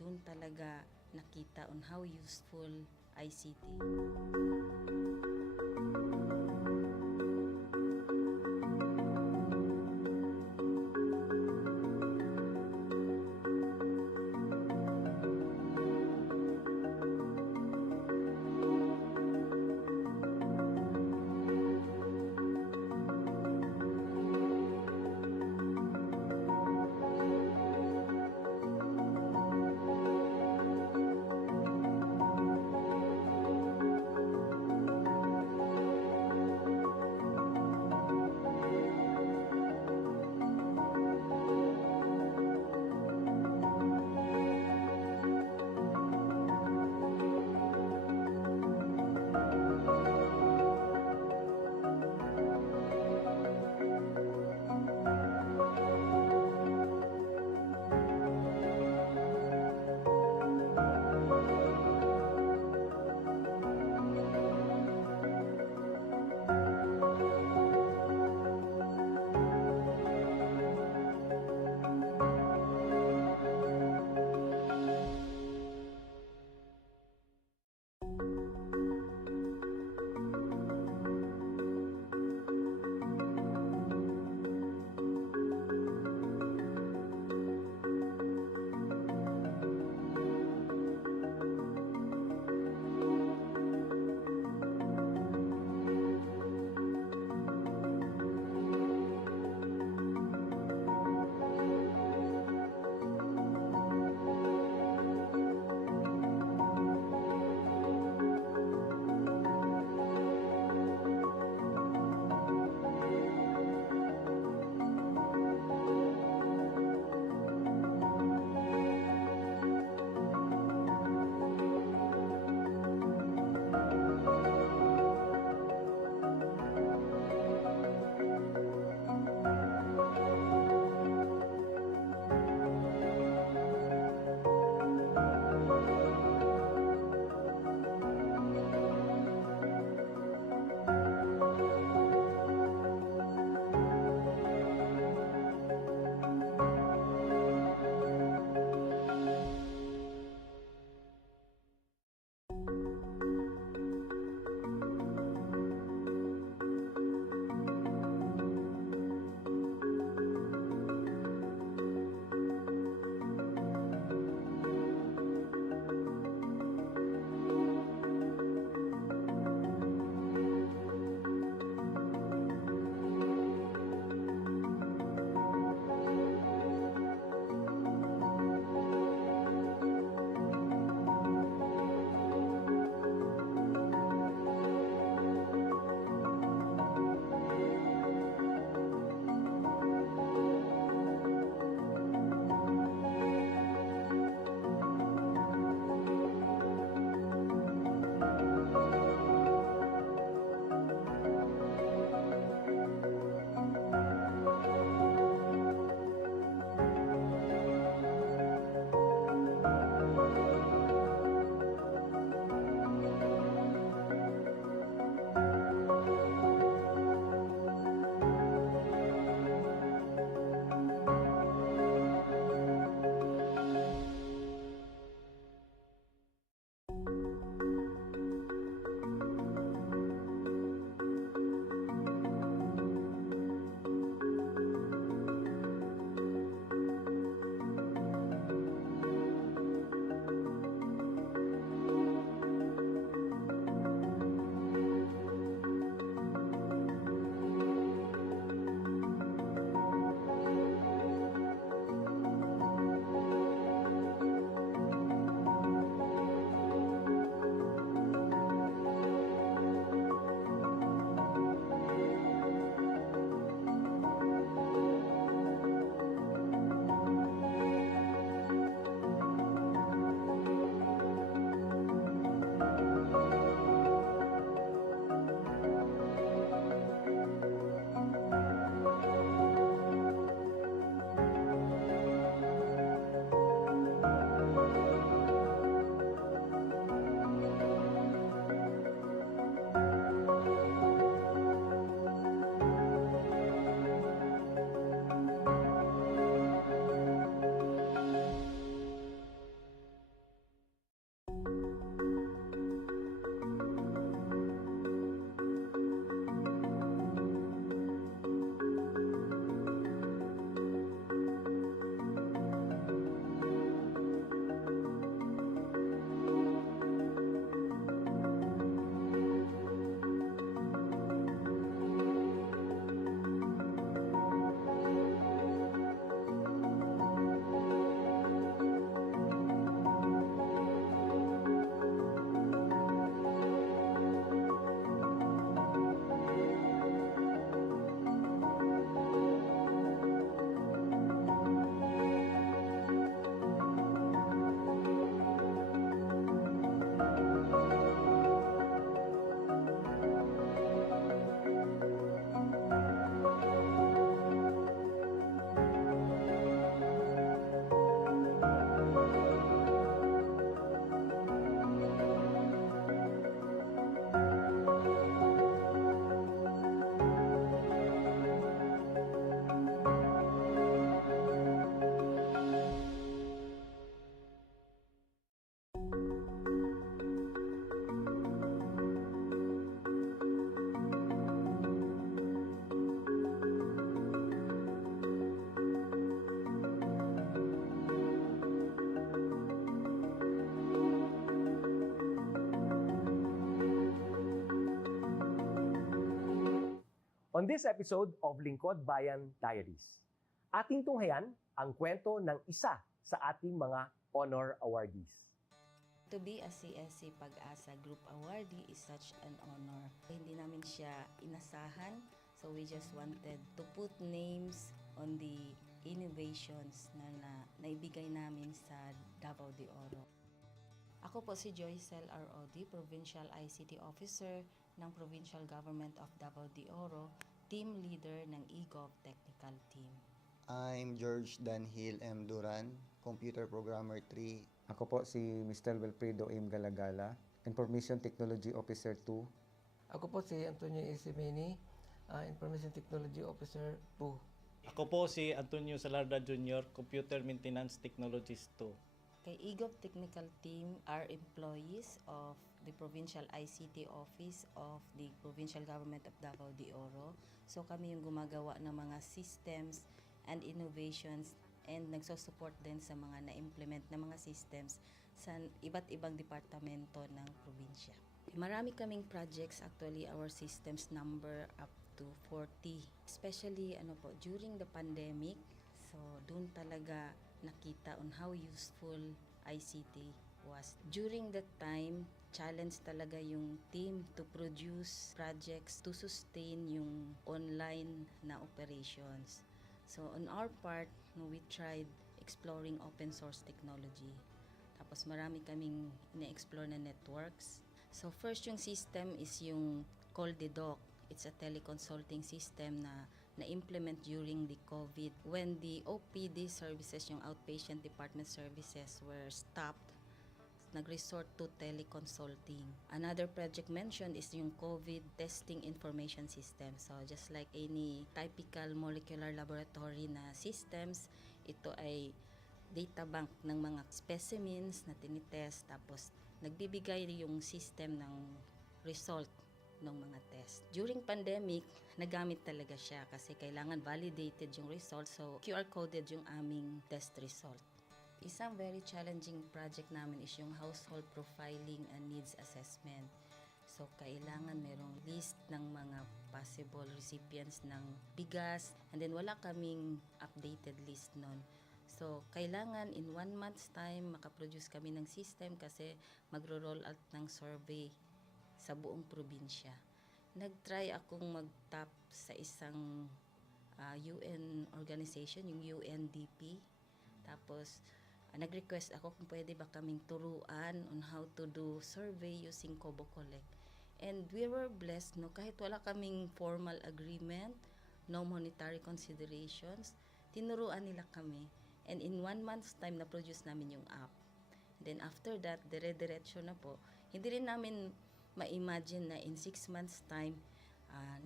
dun talaga nakita on how useful ICT. On this episode of Lingkod Bayan Diaries, ating tunghayan ang kwento ng isa sa ating mga honor awardees. To be a CSC Pag-asa Group Awardee is such an honor. Hindi namin siya inasahan, so we just wanted to put names on the innovations na naibigay namin sa Davao de Oro. Ako po si Joycel R. Odi, Provincial ICT Officer ng Provincial Government of Davao de Oro, Team Leader ng eGov Technical Team. I'm George Danhil M. Duran, Computer Programmer 3. Ako po si Mr. Wilfredo M. Galagala, Information Technology Officer 2. Ako po si Antonio Isimeni, Information Technology Officer 2. Ako po si Antonio Salarda Jr., Computer Maintenance Technologist 2. Kay eGov Technical Team are employees of the Provincial ICT Office of the Provincial Government of Davao de Oro. So kami yung gumagawa ng mga systems and innovations and nagsusupport din sa mga na-implement na mga systems sa iba't ibang departamento ng probinsya. Marami kaming projects, actually our systems number up to 40. Especially during the pandemic, so doon talaga nakita on how useful ICT was. During that time, challenge talaga yung team to produce projects to sustain yung online na operations. So on our part, we tried exploring open source technology. Tapos marami kaming ina-explore na networks. So first yung system is yung CallDedoc. It's a teleconsulting system na na-implement during the COVID when the OPD services, yung outpatient department services were stopped. Nag-resort to teleconsulting. Another project mentioned is yung COVID testing information system. So just like any typical molecular laboratory na systems, ito ay data bank ng mga specimens na tinitest, tapos nagbibigay yung system ng result ng mga test. During pandemic, nagamit talaga siya kasi kailangan validated yung result, so QR coded yung aming test result. Isang very challenging project namin is yung household profiling and needs assessment. So, kailangan merong list ng mga possible recipients ng bigas, and then wala kaming updated list nun. So, kailangan in 1 month's time makaproduce kami ng system kasi magro-roll out ng survey sa buong probinsya. Nag-try akong mag-tap sa isang UN organization, yung UNDP. Tapos, nag-request ako kung pwede ba kaming turuan on how to do survey using Kobo Collect. And we were blessed, kahit wala kaming formal agreement, no monetary considerations, tinuruan nila kami. And in 1 month's time, na-produce namin yung app. And then after that, dire-diretso na po. Hindi rin namin ma-imagine na in 6 months' time,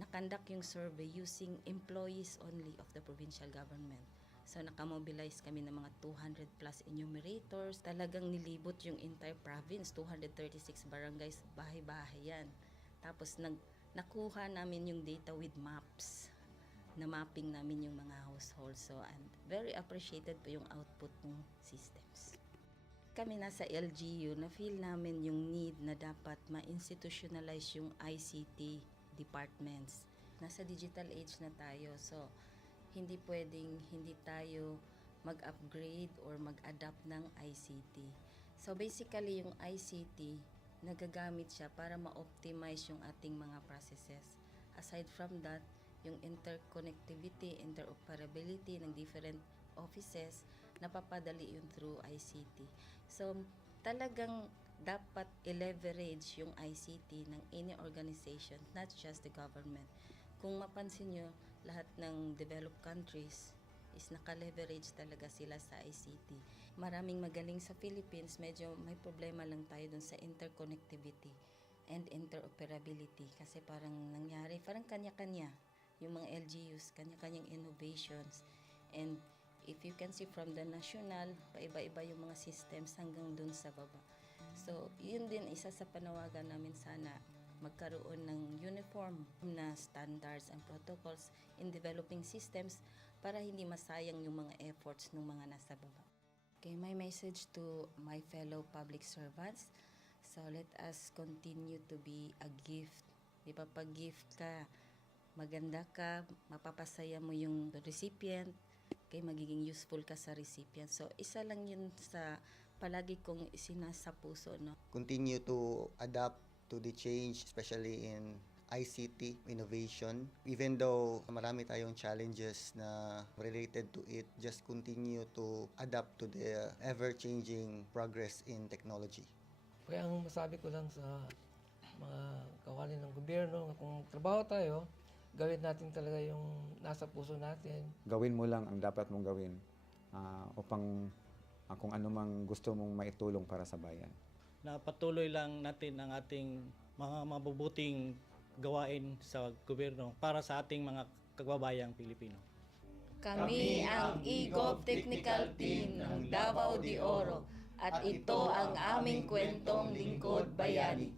nakandak yung survey using employees only of the provincial government. So, nakamobilize kami ng mga 200 plus enumerators. Talagang nilibot yung entire province, 236 barangays, bahay-bahay yan. Tapos, nakuha namin yung data with maps. Na mapping namin yung mga households. So, and very appreciated po yung output ng systems. Kami nasa LGU, na-feel namin yung need na dapat ma-institutionalize yung ICT departments. Nasa digital age na tayo, so hindi pwedeng hindi tayo mag-upgrade or mag-adapt ng ICT. So basically, yung ICT, nagagamit siya para ma-optimize yung ating mga processes. Aside from that, yung interconnectivity, interoperability ng different offices, napapadali yun through ICT. So, talagang dapat i-leverage yung ICT ng any organization, not just the government. Kung mapansin nyo, lahat ng developed countries is naka-leverage talaga sila sa ICT. Maraming magaling sa Philippines, medyo may problema lang tayo dun sa interconnectivity and interoperability kasi parang nangyari, parang kanya-kanya yung mga LGUs, kanya-kanyang innovations. And if you can see from the national, paiba-iba yung mga systems hanggang dun sa baba. So, yun din isa sa panawagan namin, sana magkaroon ng uniform na standards and protocols in developing systems para hindi masayang yung mga efforts ng mga nasa baba. Okay, my message to my fellow public servants, so let us continue to be a gift. Di ba, pag gift ka, maganda ka, mapapasaya mo yung recipient, kay magiging useful ka sa recipient. So, isa lang yun sa palagi kong isinasa puso, no? Continue to adapt to the change, especially in ICT innovation. Even though marami tayong challenges na related to it, just continue to adapt to the ever-changing progress in technology. Kaya ang masabi ko lang sa mga kawani ng gobyerno, kung trabaho tayo, gawin natin talaga yung nasa puso natin. Gawin mo lang ang dapat mong gawin upang kung ano mang gusto mong maitulong para sa bayan. Na patuloy lang natin ang ating mga mabubuting gawain sa gobyerno para sa ating mga kababayang Pilipino. Kami ang EGOV Technical Team ng Davao de Oro at ito ang aming kwentong lingkod bayani.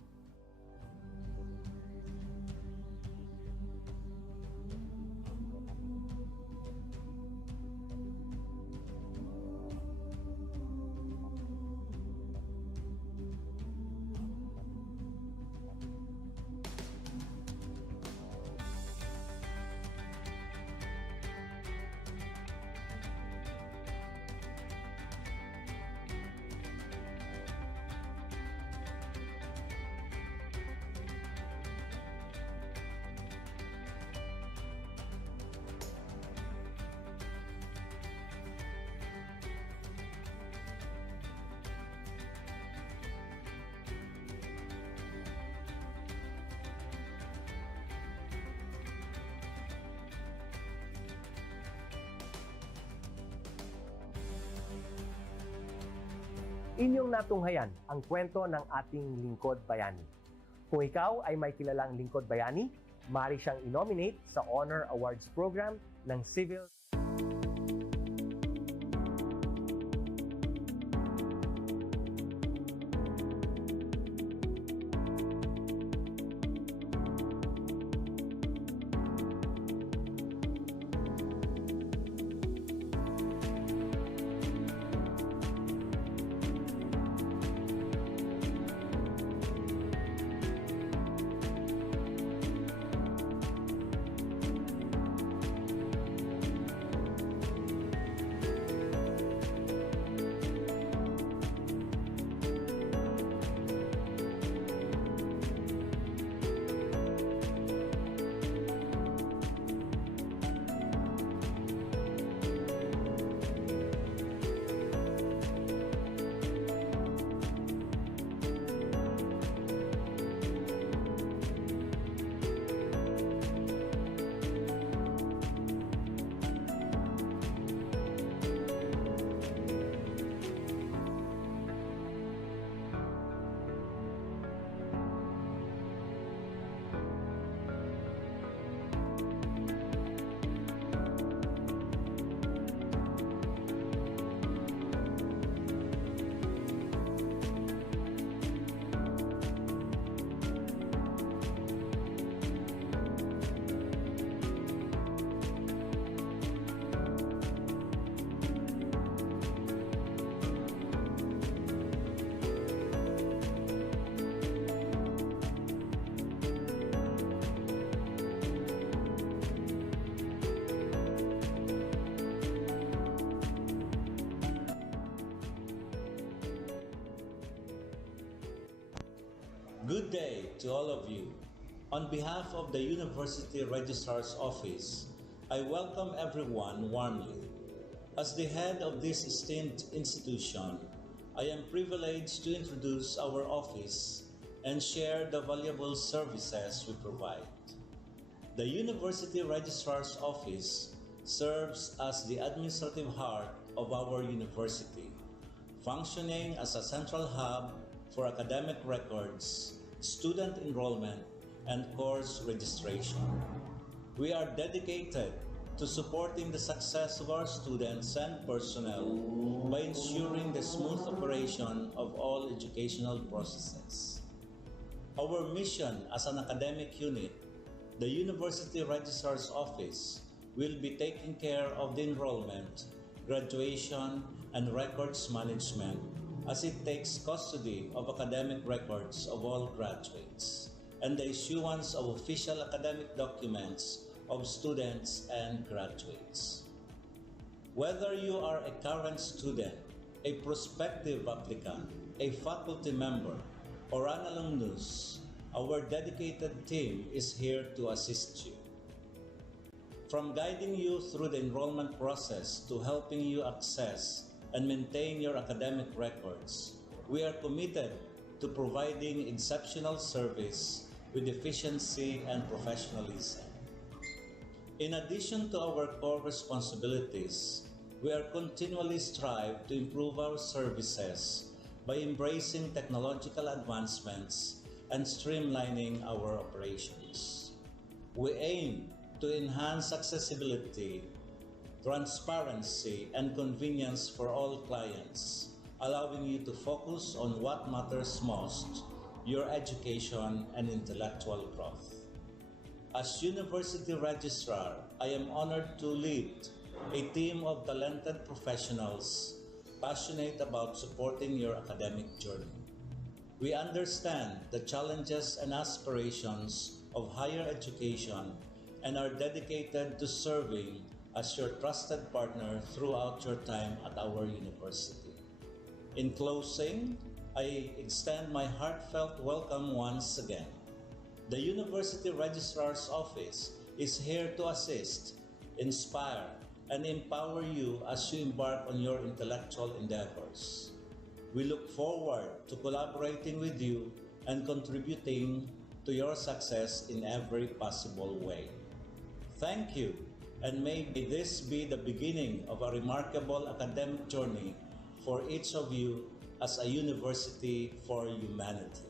Inyong natunghayan ang kwento ng ating lingkod bayani. Kung ikaw ay may kilalang lingkod bayani, maaari siyang i-nominate sa Honor Awards Program ng Civil Good day to all of you. On behalf of the University Registrar's Office, I welcome everyone warmly. As the head of this esteemed institution, I am privileged to introduce our office and share the valuable services we provide. The University Registrar's Office serves as the administrative heart of our university, functioning as a central hub for academic records, student enrollment, and course registration. We are dedicated to supporting the success of our students and personnel by ensuring the smooth operation of all educational processes. Our mission as an academic unit, the University Registrar's Office, will be taking care of the enrollment, graduation, and records management as it takes custody of academic records of all graduates and the issuance of official academic documents of students and graduates. Whether you are a current student, a prospective applicant, a faculty member, or an alumnus, our dedicated team is here to assist you. From guiding you through the enrollment process to helping you access and maintain your academic records, we are committed to providing exceptional service with efficiency and professionalism. In addition to our core responsibilities, we are continually strive to improve our services by embracing technological advancements and streamlining our operations. We aim to enhance accessibility, transparency, and convenience for all clients, allowing you to focus on what matters most, your education and intellectual growth. As University Registrar, I am honored to lead a team of talented professionals passionate about supporting your academic journey. We understand the challenges and aspirations of higher education and are dedicated to serving as your trusted partner throughout your time at our university. In closing, I extend my heartfelt welcome once again. The University Registrar's Office is here to assist, inspire, and empower you as you embark on your intellectual endeavors. We look forward to collaborating with you and contributing to your success in every possible way. Thank you, and may this be the beginning of a remarkable academic journey for each of you as a university for humanity.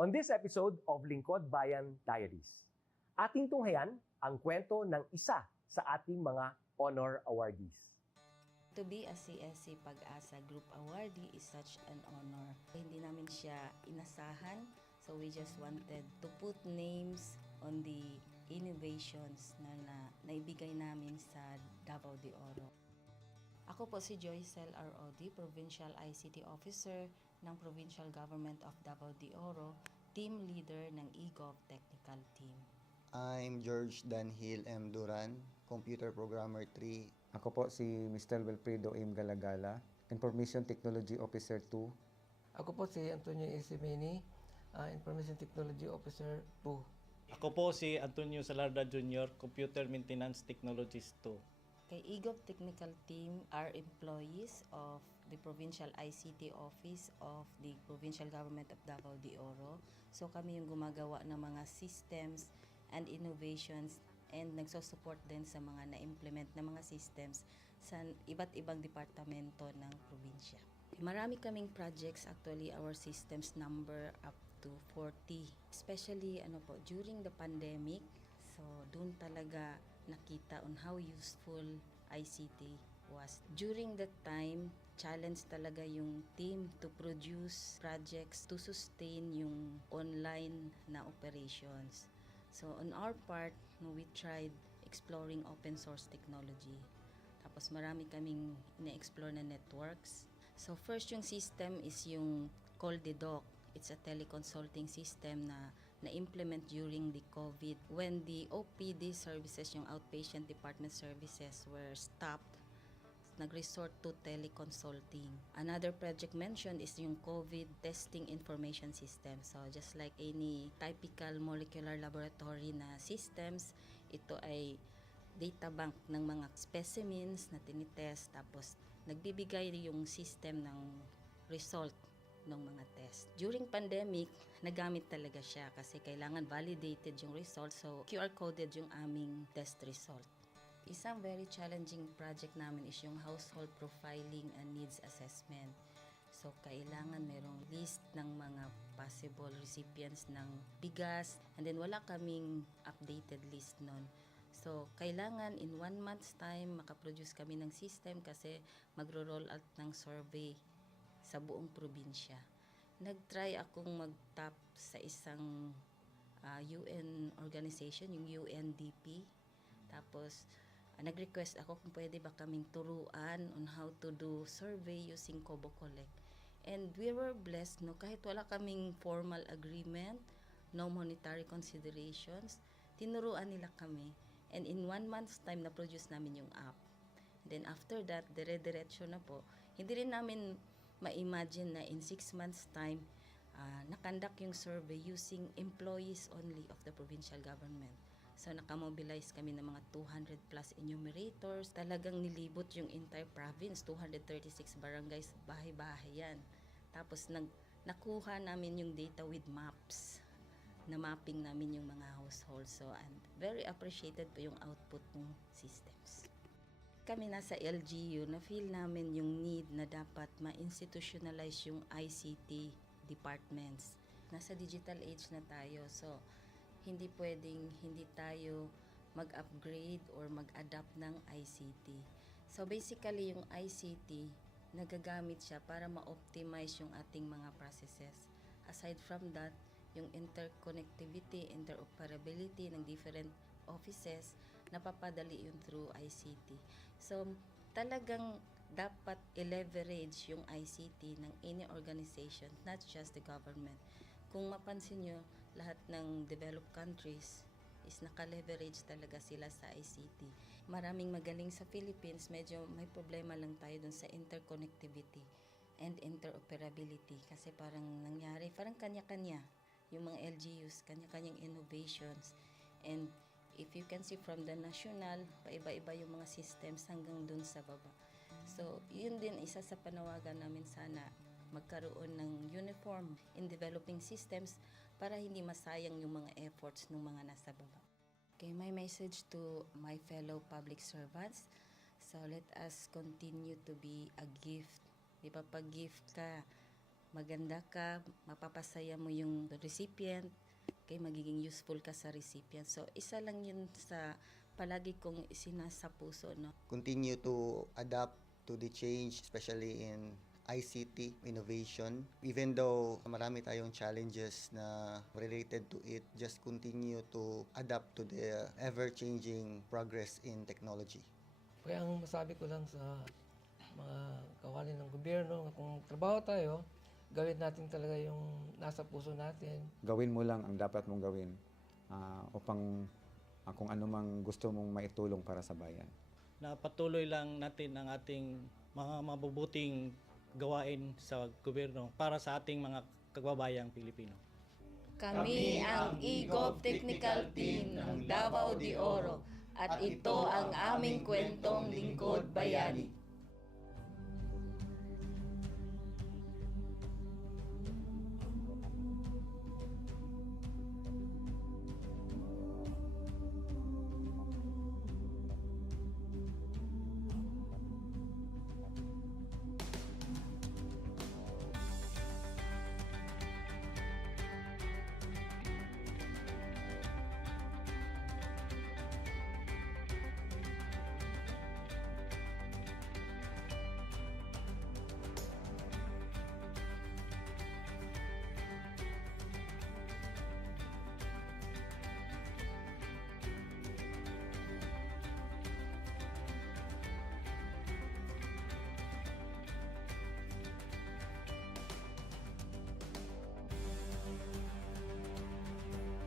On this episode of Lingkod Bayan Diaries, ating tunghayan ang kwento ng isa sa ating mga honor awardees. To be a CSC Pag-asa Group Awardee is such an honor. Hindi namin siya inasahan, so we just wanted to put names on the innovations na naibigay namin sa Davao de Oro. Ako po si Joycel R.O.D., Provincial ICT Officer ng Provincial Government of Davao de Oro, Team Leader ng eGov Technical Team. I'm George Danhil M. Duran, Computer Programmer 3. Ako po si Mr. Wilfredo M. Galagala, Information Technology Officer 2. Ako po si Antonio Isimini, Information Technology Officer 2. Ako po si Antonio Salarda Jr., Computer Maintenance Technologist 2. Kay eGov Technical Team are employees of the Provincial ICT Office of the Provincial Government of Davao de Oro. So kami yung gumagawa ng mga systems and innovations and nagsusupport din sa mga na-implement na mga systems sa iba't ibang departamento ng probinsya. Marami kaming projects, actually our systems number up to 40. Especially during the pandemic, so doon talaga nakita on how useful ICT was. During that time, challenge talaga yung team to produce projects to sustain yung online na operations. So on our part, we tried exploring open source technology. Tapos marami kaming ina-explore na networks. So first yung system is yung CallDedoc. It's a teleconsulting system na na-implement during the COVID when the OPD services, yung outpatient department services, were stopped. Nag-resort to teleconsulting. Another project mentioned is yung COVID testing information system. So just like any typical molecular laboratory na systems, ito ay data bank ng mga specimens na tinitest, tapos nagbibigay yung system ng result ng mga test. During pandemic, nagamit talaga siya kasi kailangan validated yung result, so QR coded yung aming test result. Isang very challenging project namin is yung household profiling and needs assessment. So kailangan merong list ng mga possible recipients ng bigas, and then wala kaming updated list nun. So kailangan in 1 month's time makaproduce kami ng system kasi magro-roll out ng survey sa buong probinsya. Nag-try akong mag-tap sa isang UN organization, yung UNDP. Tapos, nag-request ako kung pwede ba kaming turuan on how to do survey using Kobo Collect. And we were blessed, kahit wala kaming formal agreement, no monetary considerations, tinuruan nila kami. And in 1 month's time, na-produce namin yung app. Then after that, dire-diretso na po. Hindi rin namin ma-imagine na in 6 months' time, nakandak yung survey using employees only of the provincial government. So nakamobilize kami ng mga 200 plus enumerators. Talagang nilibot yung entire province, 236 barangays, bahay-bahay yan. Tapos nakuha namin yung data with maps. Na mapping namin yung mga households. So and very appreciated po yung output ng systems. Kami nasa LGU, na-feel namin yung need na dapat ma-institutionalize yung ICT departments. Nasa digital age na tayo, so hindi pwedeng hindi tayo mag-upgrade or mag-adapt ng ICT. So basically, yung ICT, nagagamit siya para ma-optimize yung ating mga processes. Aside from that, yung interconnectivity, interoperability ng different offices, napapadali yun through ICT. So, talagang dapat i-leverage yung ICT ng any organization, not just the government. Kung mapansin nyo, lahat ng developed countries is naka-leverage talaga sila sa ICT. Maraming magaling sa Philippines, medyo may problema lang tayo dun sa interconnectivity and interoperability kasi parang nangyari, parang kanya-kanya yung mga LGUs, kanya-kanyang innovations. And if you can see from the national, paiba-iba yung mga systems hanggang dun sa baba. So, yun din isa sa panawagan namin, sana magkaroon ng uniform in developing systems para hindi masayang yung mga efforts ng mga nasa baba. Okay, my message to my fellow public servants, so let us continue to be a gift. Di ba, pag gift ka, maganda ka, mapapasaya mo yung recipient, kay magiging useful ka sa recipient. So, isa lang yun sa palagi kong isinasa puso, no? Continue to adapt to the change, especially in ICT innovation. Even though marami tayong challenges na related to it, just continue to adapt to the ever-changing progress in technology. Kaya ang masabi ko lang sa mga kawani ng gobyerno, kung trabaho tayo, gawin natin talaga yung nasa puso natin. Gawin mo lang ang dapat mong gawin upang kung ano mang gusto mong maitulong para sa bayan. Na patuloy lang natin ang ating mga mabubuting gawain sa gobyerno para sa ating mga kababayang Pilipino. Kami ang EGOV Technical Team ng Davao de Oro at ito ang aming kwentong lingkod bayani.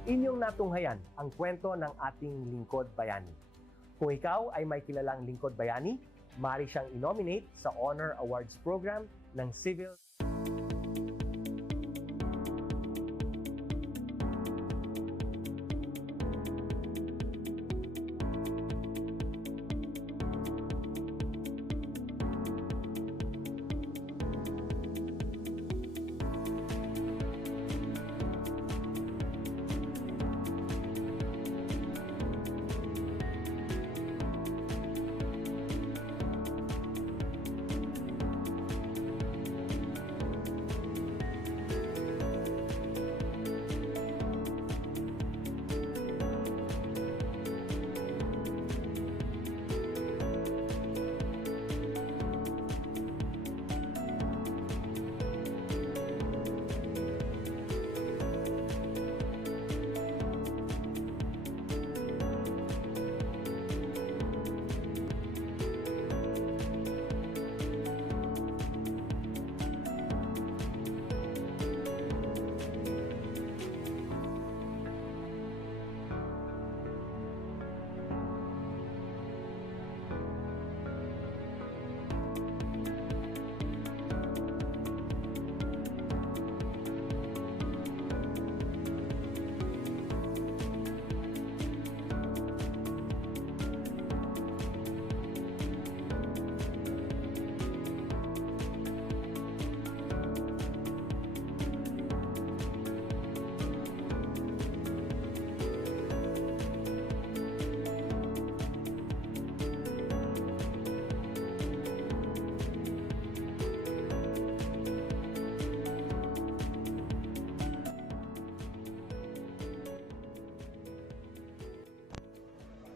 Inyong natunghayan ang kwento ng ating lingkod bayani. Kung ikaw ay may kilalang lingkod bayani, maaari siyang i-nominate sa Honor Awards Program ng Civil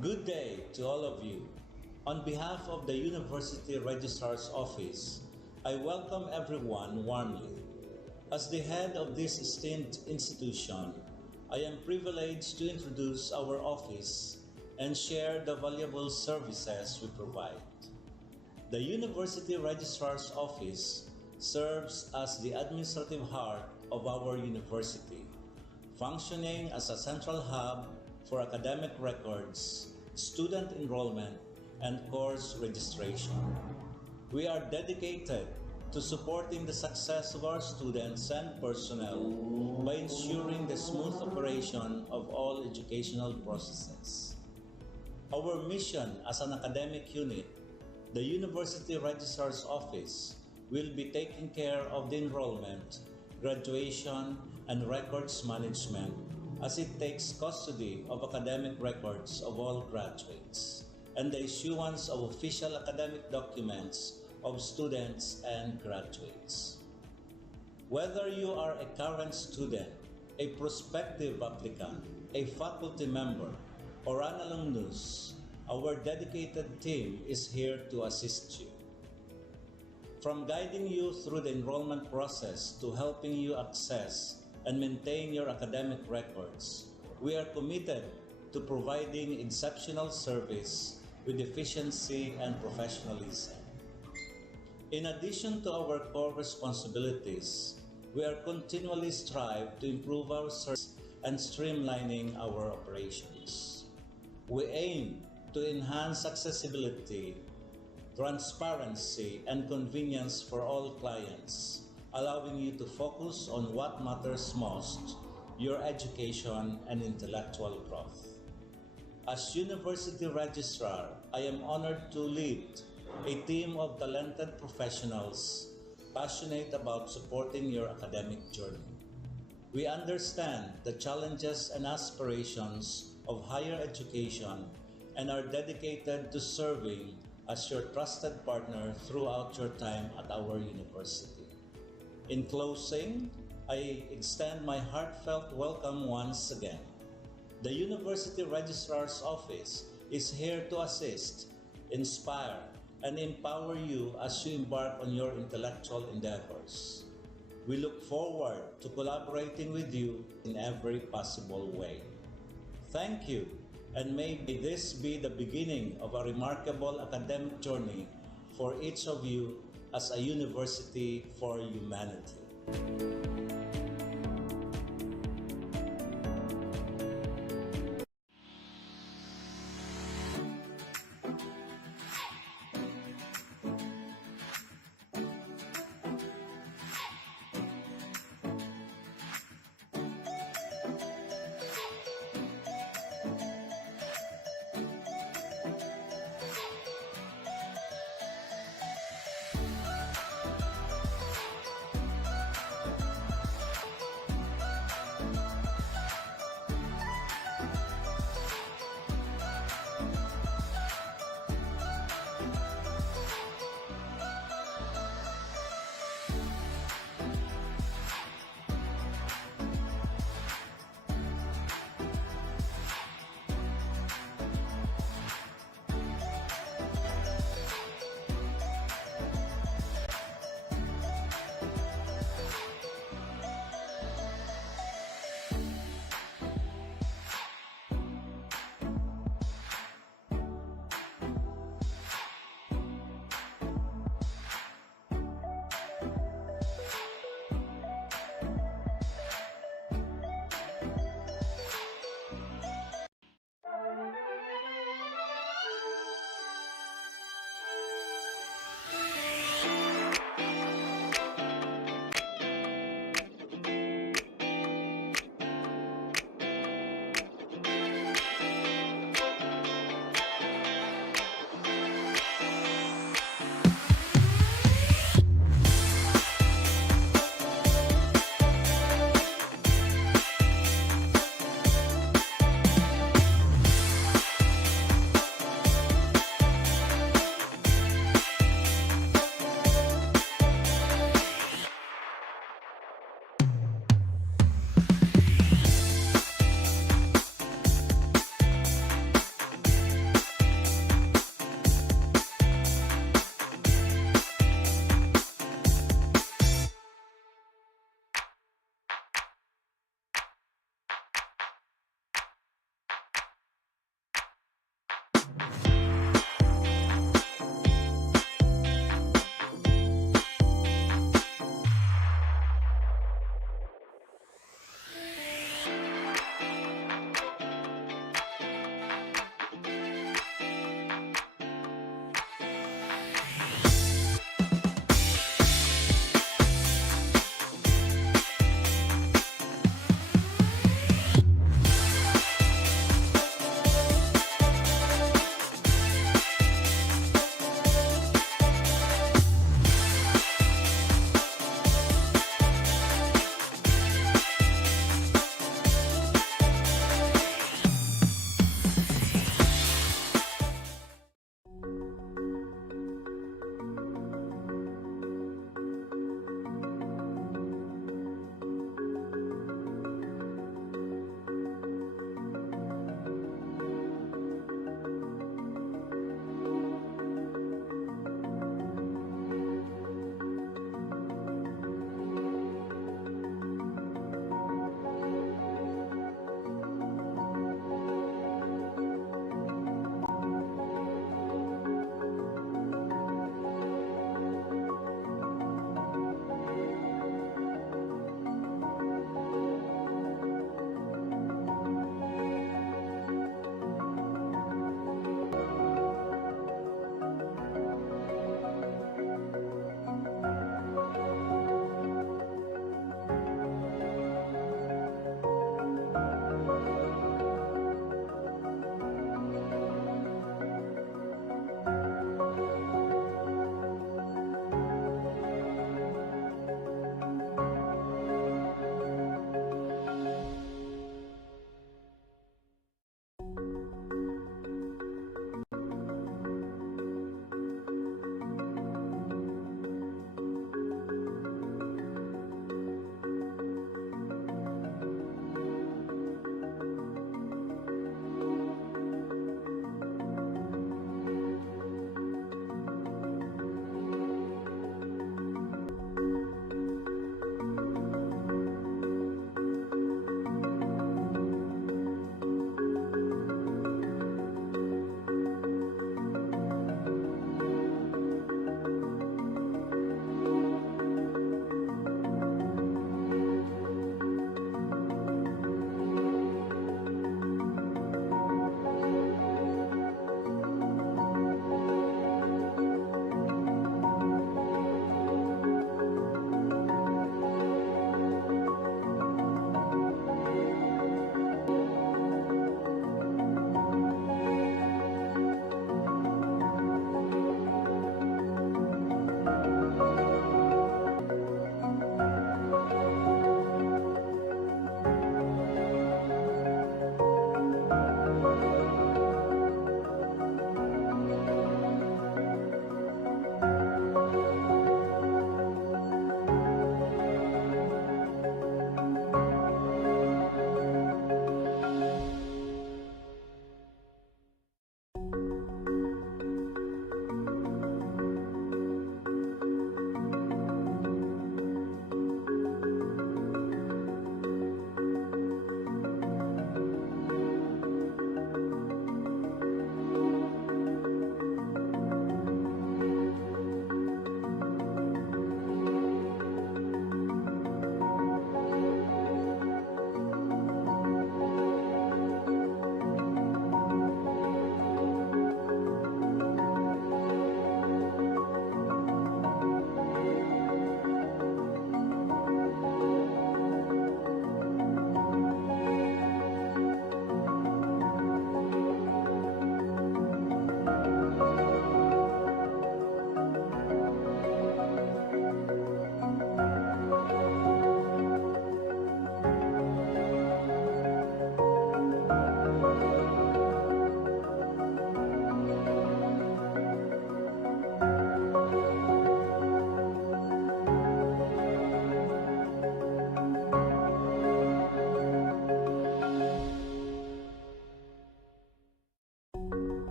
Good day to all of you. On behalf of the University Registrar's Office, I welcome everyone warmly. As the head of this esteemed institution, I am privileged to introduce our office and share the valuable services we provide. The University Registrar's Office serves as the administrative heart of our university, functioning as a central hub for academic records, student enrollment, and course registration. We are dedicated to supporting the success of our students and personnel by ensuring the smooth operation of all educational processes. Our mission as an academic unit, the University Registrar's Office, will be taking care of the enrollment, graduation, and records management as it takes custody of academic records of all graduates and the issuance of official academic documents of students and graduates. Whether you are a current student, a prospective applicant, a faculty member, or an alumnus, our dedicated team is here to assist you. From guiding you through the enrollment process to helping you access and maintain your academic records, we are committed to providing exceptional service with efficiency and professionalism. In addition to our core responsibilities, we are continually strive to improve our service and streamlining our operations. We aim to enhance accessibility, transparency, and convenience for all clients, allowing you to focus on what matters most, your education and intellectual growth. As University Registrar, I am honored to lead a team of talented professionals passionate about supporting your academic journey. We understand the challenges and aspirations of higher education and are dedicated to serving as your trusted partner throughout your time at our university. In closing, I extend my heartfelt welcome once again. The University Registrar's Office is here to assist, inspire, and empower you as you embark on your intellectual endeavors. We look forward to collaborating with you in every possible way. Thank you, and may this be the beginning of a remarkable academic journey for each of you as a university for humanity.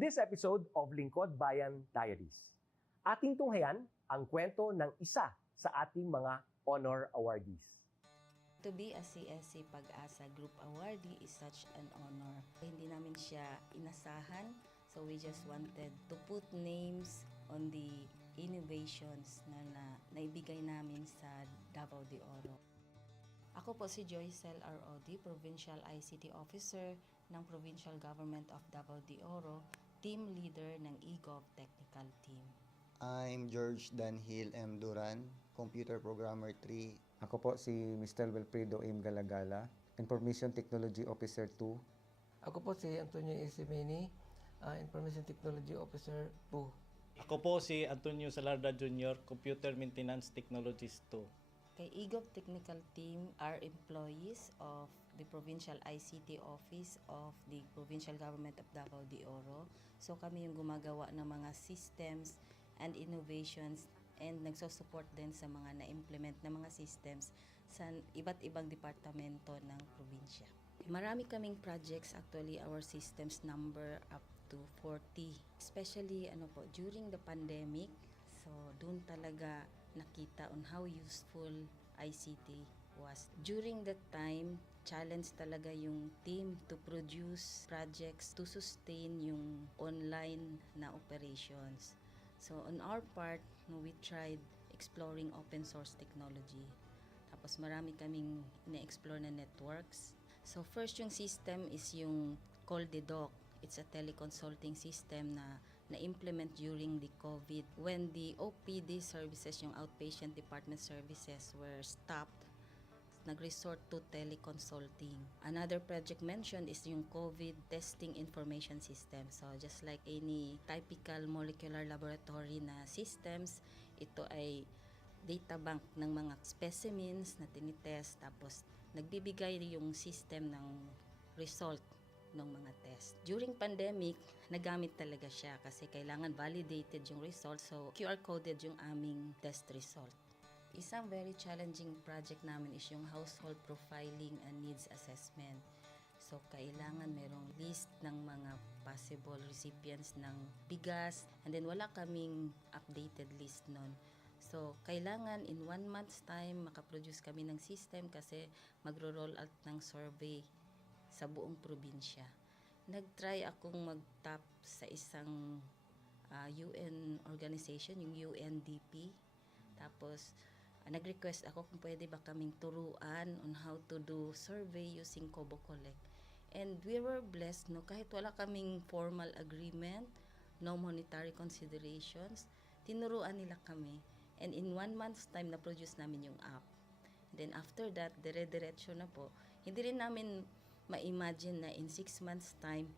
On this episode of Lingkod Bayan Diaries, ating tunghayan ang kwento ng isa sa ating mga honor awardees. To be a CSC Pag-asa Group Awardee is such an honor. Hindi namin siya inasahan, so we just wanted to put names on the innovations na naibigay namin sa Davao de Oro. Ako po si Joycel R.O.D., Provincial ICT Officer ng Provincial Government of Davao de Oro, Team Leader ng eGov Technical Team. I'm George Danhil M. Duran, Computer Programmer 3. Ako po si Mr. Wilfredo M. Galagala, Information Technology Officer 2. Ako po si Antonio Isimeni, Information Technology Officer 2. Ako po si Antonio Salarda Jr., Computer Maintenance Technologist 2. Kay eGov Technical Team are employees of the Provincial ICT Office of the Provincial Government of Davao de Oro. So kami yung gumagawa ng mga systems and innovations and nagsusupport din sa mga na-implement na mga systems sa iba't ibang departamento ng probinsya. Marami kaming projects, actually our systems number up to 40. Especially during the pandemic, so doon talaga nakita on how useful ICT was. During that time, challenge talaga yung team to produce projects to sustain yung online na operations. So on our part, we tried exploring open source technology. Tapos marami kaming na-explore na networks. So first yung system is yung CallDedoc. It's a teleconsulting system na na-implement during the COVID when the OPD services, yung outpatient department services, were stopped. Nag-resort to teleconsulting. Another project mentioned is yung COVID testing information system. So just like any typical molecular laboratory na systems, ito ay data bank ng mga specimens na tinitest, tapos nagbibigay yung system ng result ng mga test. During pandemic, nagamit talaga siya kasi kailangan validated yung result, so QR coded yung aming test result. Isang very challenging project namin is yung household profiling and needs assessment. So kailangan merong list ng mga possible recipients ng bigas, and then wala kaming updated list nun. So kailangan in 1 month's time makaproduce kami ng system kasi magro-roll out ng survey sa buong probinsya. Nag-try akong mag-tap sa isang UN organization, yung UNDP. Tapos nag-request ako kung pwede ba kaming turuan on how to do survey using Kobo Collect. And we were blessed, kahit wala kaming formal agreement, no monetary considerations, tinuruan nila kami. And in 1 month's time, na-produce namin yung app. Then after that, dire-diretso na po. Hindi rin namin ma-imagine na in 6 months' time,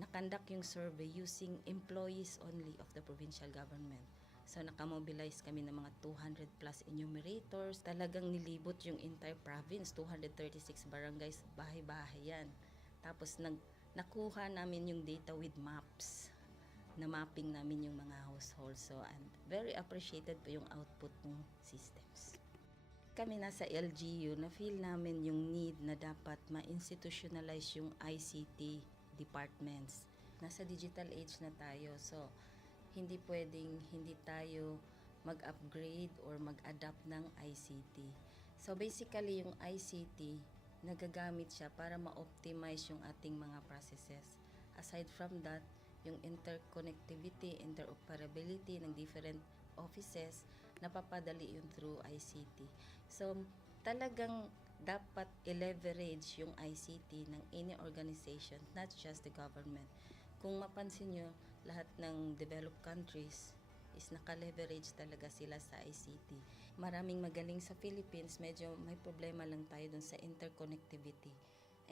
nakandak yung survey using employees only of the provincial government. So nakamobilize kami ng mga 200 plus enumerators. Talagang nilibot yung entire province, 236 barangays, bahay-bahay yan. Tapos nakuha namin yung data with maps. Na mapping namin yung mga households. So I'm very appreciated po yung output ng systems. Kami nasa LGU, na-feel namin yung need na dapat ma-institutionalize yung ICT departments. Nasa digital age na tayo, so hindi pwedeng hindi tayo mag-upgrade or mag-adapt ng ICT. So basically, yung ICT, nagagamit siya para ma-optimize yung ating mga processes. Aside from that, yung interconnectivity, interoperability ng different offices, napapadali yun through ICT. So, talagang dapat i-leverage yung ICT ng any organization, not just the government. Kung mapansin nyo, lahat ng developed countries is naka-leverage talaga sila sa ICT. Maraming magaling sa Philippines, medyo may problema lang tayo dun sa interconnectivity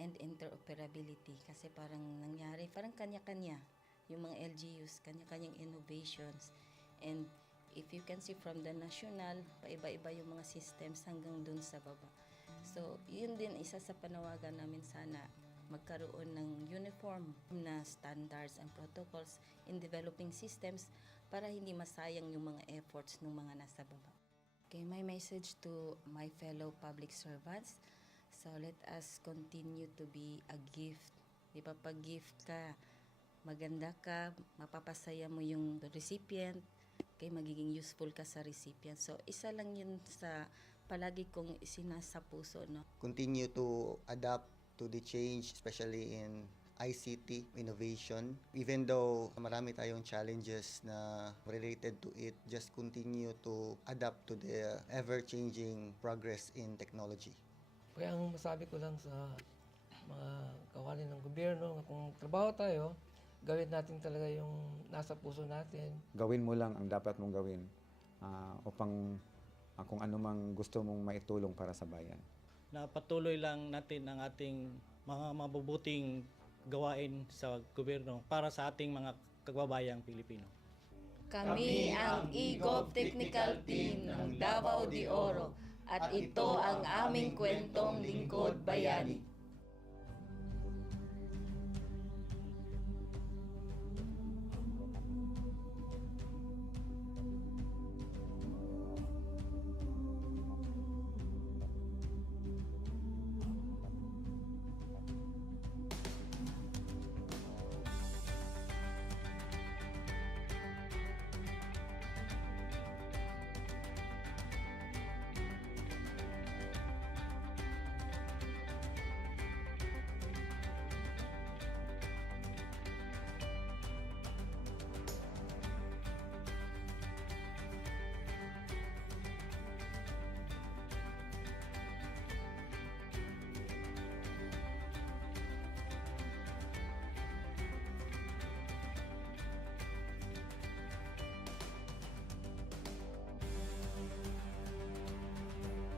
and interoperability kasi parang nangyari, parang kanya-kanya yung mga LGUs, kanya-kanyang innovations. And if you can see from the national, paiba-iba yung mga systems hanggang dun sa baba. So, yun din isa sa panawagan namin, sana magkaroon ng uniform na standards and protocols in developing systems para hindi masayang yung mga efforts ng mga nasa baba. Okay, my message to my fellow public servants, so let us continue to be a gift. Di ba, pag gift ka, maganda ka, mapapasaya mo yung recipient, kay magiging useful ka sa recipient. So, isa lang yun sa palagi kong isinasa puso, no? Continue to adapt to the change, especially in ICT innovation. Even though marami tayong challenges na related to it, just continue to adapt to the ever-changing progress in technology. Kaya ang masabi ko lang sa mga kawani ng gobyerno, kung trabaho tayo, gawin natin talaga yung nasa puso natin. Gawin mo lang ang dapat mong gawin upang kung ano mang gusto mong maitulong para sa bayan. Na patuloy lang natin ang ating mga mabubuting gawain sa gobyerno para sa ating mga kababayang Pilipino. Kami ang EGOV Technical Team ng Davao de Oro at ito ang aming kwentong lingkod bayani.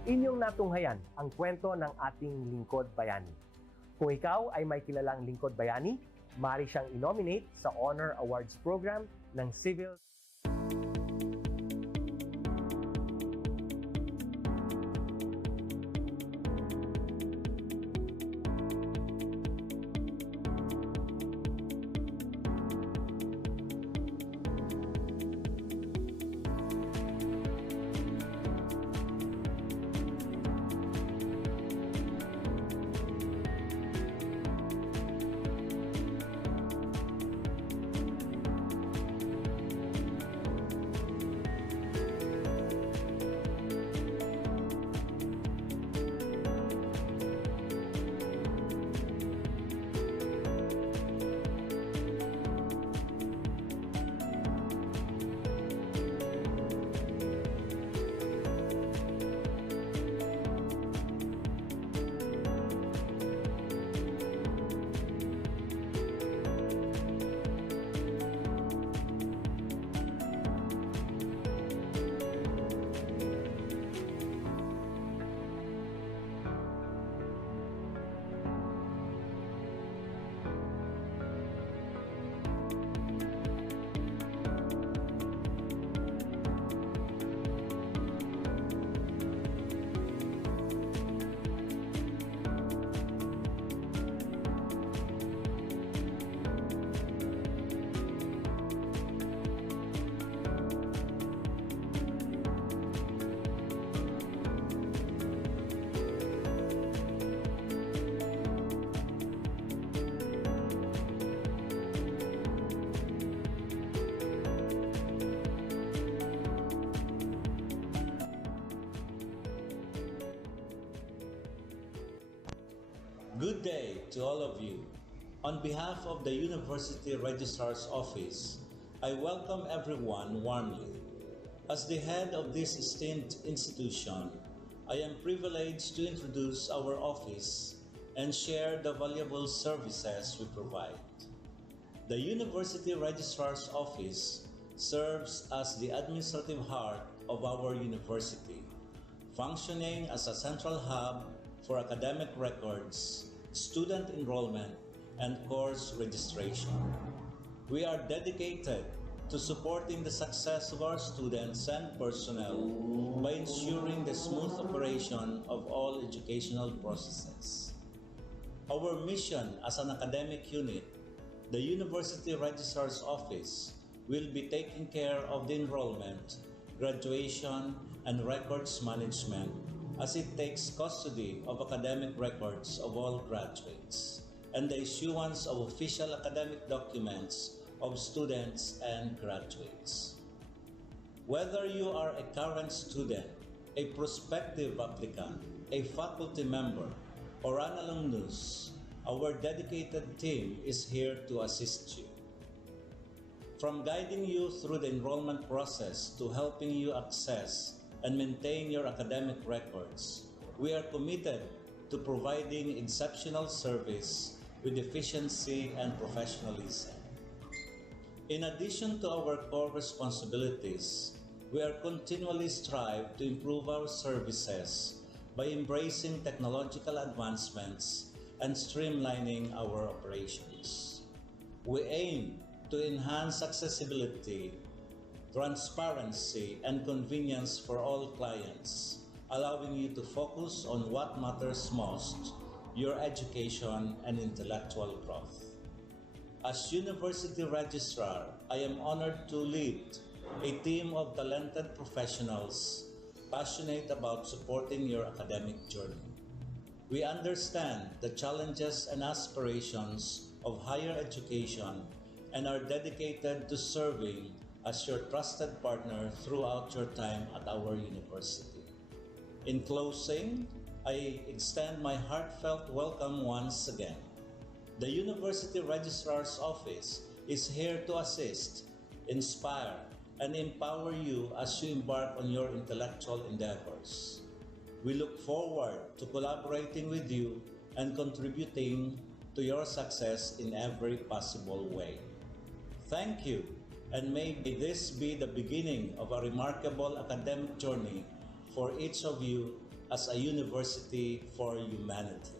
Inyong natunghayan ang kwento ng ating lingkod bayani. Kung ikaw ay may kilalang lingkod bayani, maaari siyang i-nominate sa Honor Awards Program ng Civil Good day to all of you. On behalf of the University Registrar's Office, I welcome everyone warmly. As the head of this esteemed institution, I am privileged to introduce our office and share the valuable services we provide. The University Registrar's Office serves as the administrative heart of our university, functioning as a central hub for academic records, student enrollment, and course registration. We are dedicated to supporting the success of our students and personnel by ensuring the smooth operation of all educational processes. Our mission as an academic unit, the University Registrar's Office, will be taking care of the enrollment, graduation, and records management as it takes custody of academic records of all graduates. and the issuance of official academic documents of students and graduates. Whether you are a current student, a prospective applicant, a faculty member, or an alumnus, our dedicated team is here to assist you. From guiding you through the enrollment process to helping you access and maintain your academic records, we are committed to providing exceptional service with efficiency and professionalism. In addition to our core responsibilities, we are continually strive to improve our services by embracing technological advancements and streamlining our operations. We aim to enhance accessibility, transparency, and convenience for all clients, allowing you to focus on what matters most, your education and intellectual growth. As University Registrar, I am honored to lead a team of talented professionals passionate about supporting your academic journey. We understand the challenges and aspirations of higher education and are dedicated to serving as your trusted partner throughout your time at our university. In closing, I extend my heartfelt welcome once again. The University Registrar's Office is here to assist, inspire, and empower you as you embark on your intellectual endeavors. We look forward to collaborating with you and contributing to your success in every possible way. Thank you, and may this be the beginning of a remarkable academic journey for each of you as a university for humanity.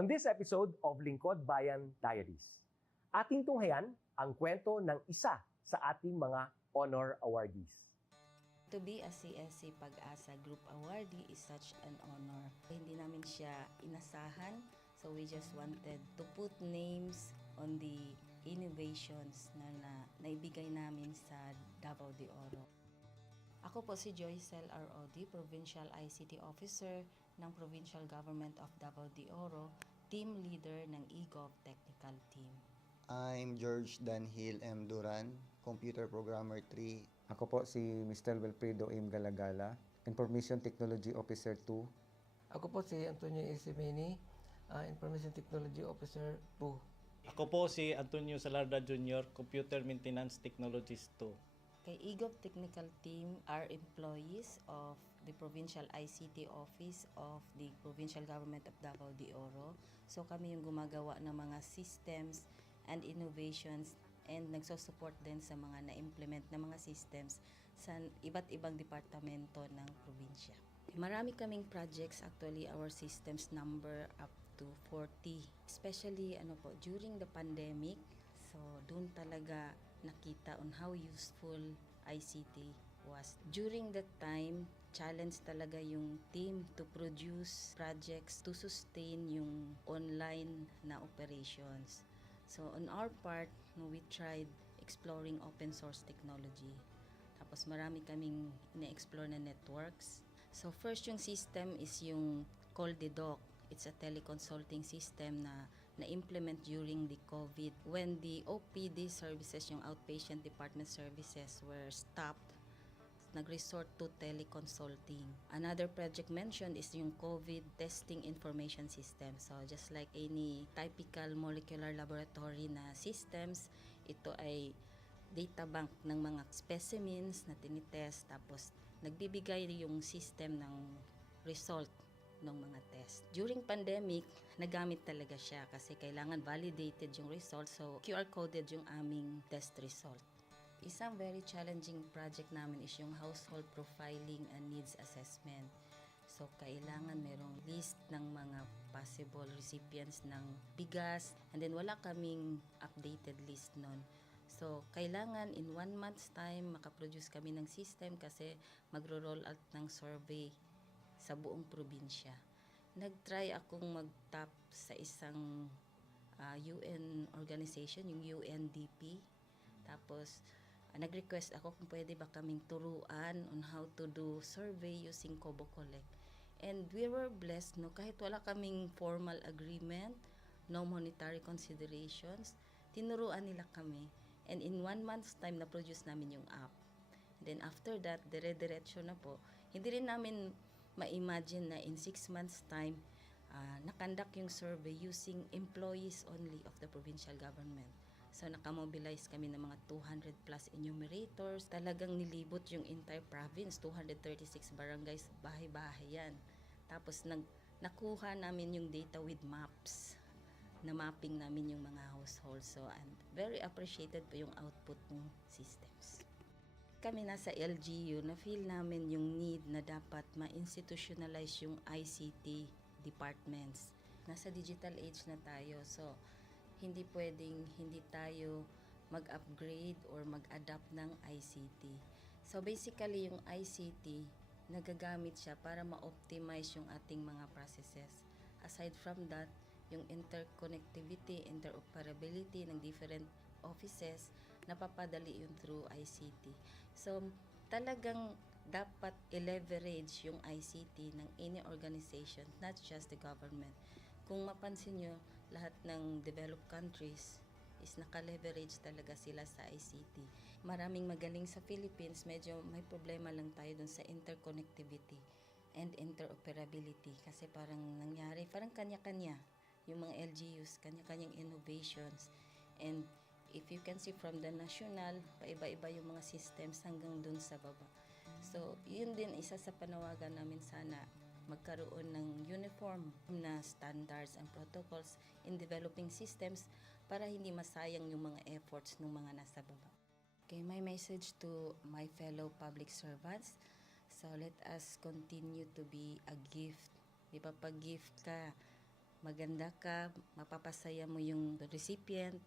On this episode of Lingkod Bayan Diaries, ating tunghayan ang kwento ng isa sa ating mga honor awardees. To be a CSC Pag-asa Group Awardee is such an honor. Hindi namin siya inasahan, so we just wanted to put names on the innovations na naibigay namin sa Davao de Oro. Ako po si Joycel R. Odi, Provincial ICT Officer ng Provincial Government of Davao de Oro, Team Leader ng eGov Technical Team. I'm George Danhil M. Duran, Computer Programmer 3. Ako po si Mr. Wilfredo M. Galagala, Information Technology Officer 2. Ako po si Antonio Isimeni, Information Technology Officer 2. Ako po si Antonio Salarda Jr., Computer Maintenance Technologist 2. Kay eGov Technical Team are employees of the Provincial ICT Office of the Provincial Government of Davao de Oro. So kami yung gumagawa ng mga systems and innovations and nagsusupport din sa mga na-implement na mga systems sa iba't ibang departamento ng probinsya. Marami kaming projects, actually our systems number up to 40. Especially during the pandemic, so doon talaga nakita on how useful ICT was. During that time, challenge talaga yung team to produce projects to sustain yung online na operations. So on our part, we tried exploring open source technology. Tapos marami kaming ina-explore na networks. So first yung system is yung CallDedoc. It's a teleconsulting system na na-implement during the COVID. When the OPD services, yung outpatient department services were stopped, nag-resort to teleconsulting. Another project mentioned is yung COVID testing information system. So just like any typical molecular laboratory na systems, ito ay data bank ng mga specimens na tinitest, tapos nagbibigay yung system ng result ng mga test. During pandemic, nagamit talaga siya kasi kailangan validated yung result, so QR coded yung aming test result. Isang very challenging project namin is yung household profiling and needs assessment. So kailangan merong list ng mga possible recipients ng bigas, and then wala kaming updated list nun. So kailangan in 1 month's time makaproduce kami ng system kasi magro-roll out ng survey sa buong probinsya. Nag-try akong mag-tap sa isang UN organization, yung UNDP. Tapos nag-request ako kung pwede ba kaming turuan on how to do survey using Kobo Collect. And we were blessed, kahit wala kaming formal agreement, no monetary considerations, tinuruan nila kami. And in 1 month's time, na-produce namin yung app. And then after that, dire-diretso na po. Hindi rin namin ma-imagine na in 6 months' time, nakandak yung survey using employees only of the provincial government. So nakamobilize kami ng mga 200 plus enumerators. Talagang nilibot yung entire province, 236 barangays, bahay-bahay yan. Tapos nakuha namin yung data with maps. Na mapping namin yung mga households. So and very appreciated po yung output ng systems. Kami nasa LGU, na-feel namin yung need na dapat ma-institutionalize yung ICT departments. Nasa digital age na tayo, so hindi pwedeng hindi tayo mag-upgrade or mag-adapt ng ICT. So basically, yung ICT, nagagamit siya para ma-optimize yung ating mga processes. Aside from that, yung interconnectivity, interoperability ng different offices, napapadali yun through ICT. So, talagang dapat i-leverage yung ICT ng any organization, not just the government. Kung mapansin nyo, lahat ng developed countries is naka-leverage talaga sila sa ICT. Maraming magaling sa Philippines, medyo may problema lang tayo dun sa interconnectivity and interoperability kasi parang nangyari, parang kanya-kanya yung mga LGUs, kanya-kanyang innovations. And if you can see from the national, paiba-iba yung mga systems hanggang dun sa baba. So, yun din isa sa panawagan namin, sana magkaroon ng uniform na standards and protocols in developing systems para hindi masayang yung mga efforts ng mga nasa baba. Okay, my message to my fellow public servants, so let us continue to be a gift. Di ba, pag gift ka, maganda ka, mapapasaya mo yung recipient,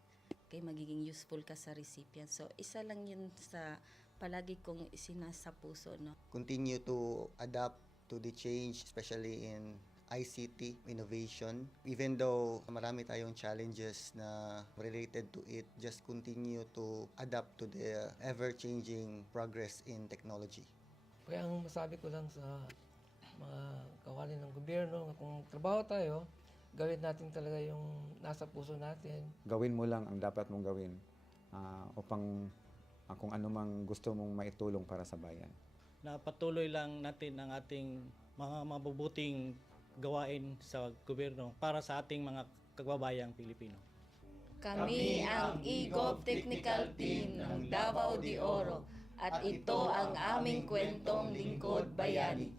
kay magiging useful ka sa recipient. So, isa lang yun sa palagi kong isinasa puso, no? Continue to adapt to the change, especially in ICT innovation. Even though marami tayong challenges na related to it, just continue to adapt to the ever-changing progress in technology. Kaya ang masabi ko lang sa mga kawani ng gobyerno, kung trabaho tayo, gawin natin talaga yung nasa puso natin. Gawin mo lang ang dapat mong gawin upang kung ano mang gusto mong maitulong para sa bayan. Na patuloy lang natin ang ating mga mabubuting gawain sa gobyerno para sa ating mga kababayang Pilipino. Kami ang EGOV Technical Team ng Davao de Oro at ito ang aming kwentong lingkod bayani.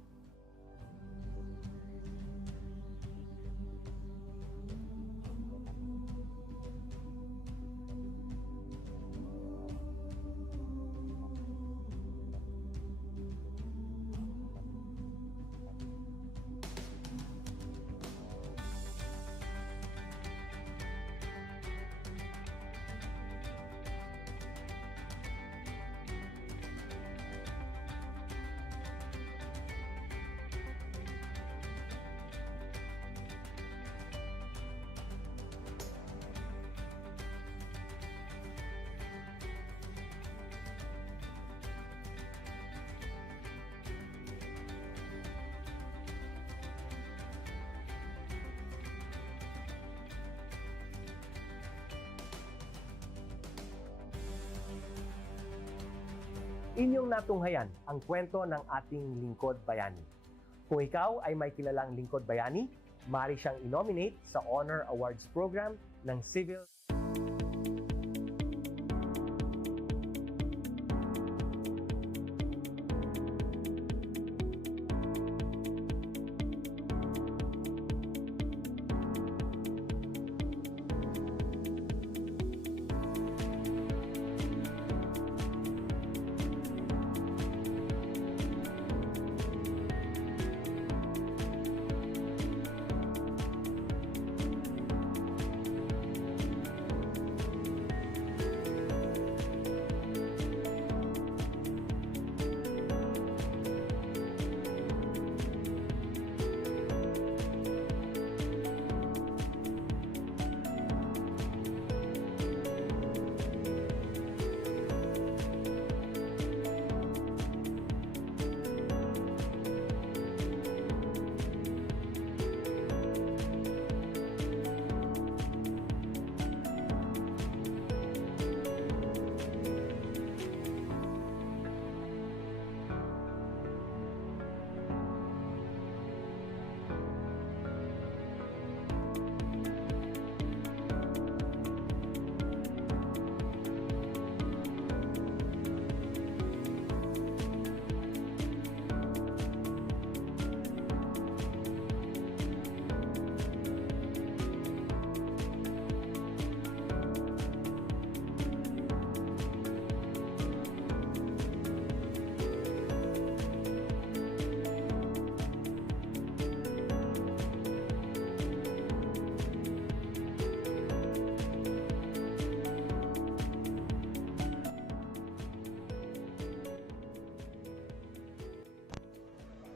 Inyong natunghayan ang kwento ng ating lingkod bayani. Kung ikaw ay may kilalang lingkod bayani, maaari siyang i-nominate sa Honor Awards Program ng Civil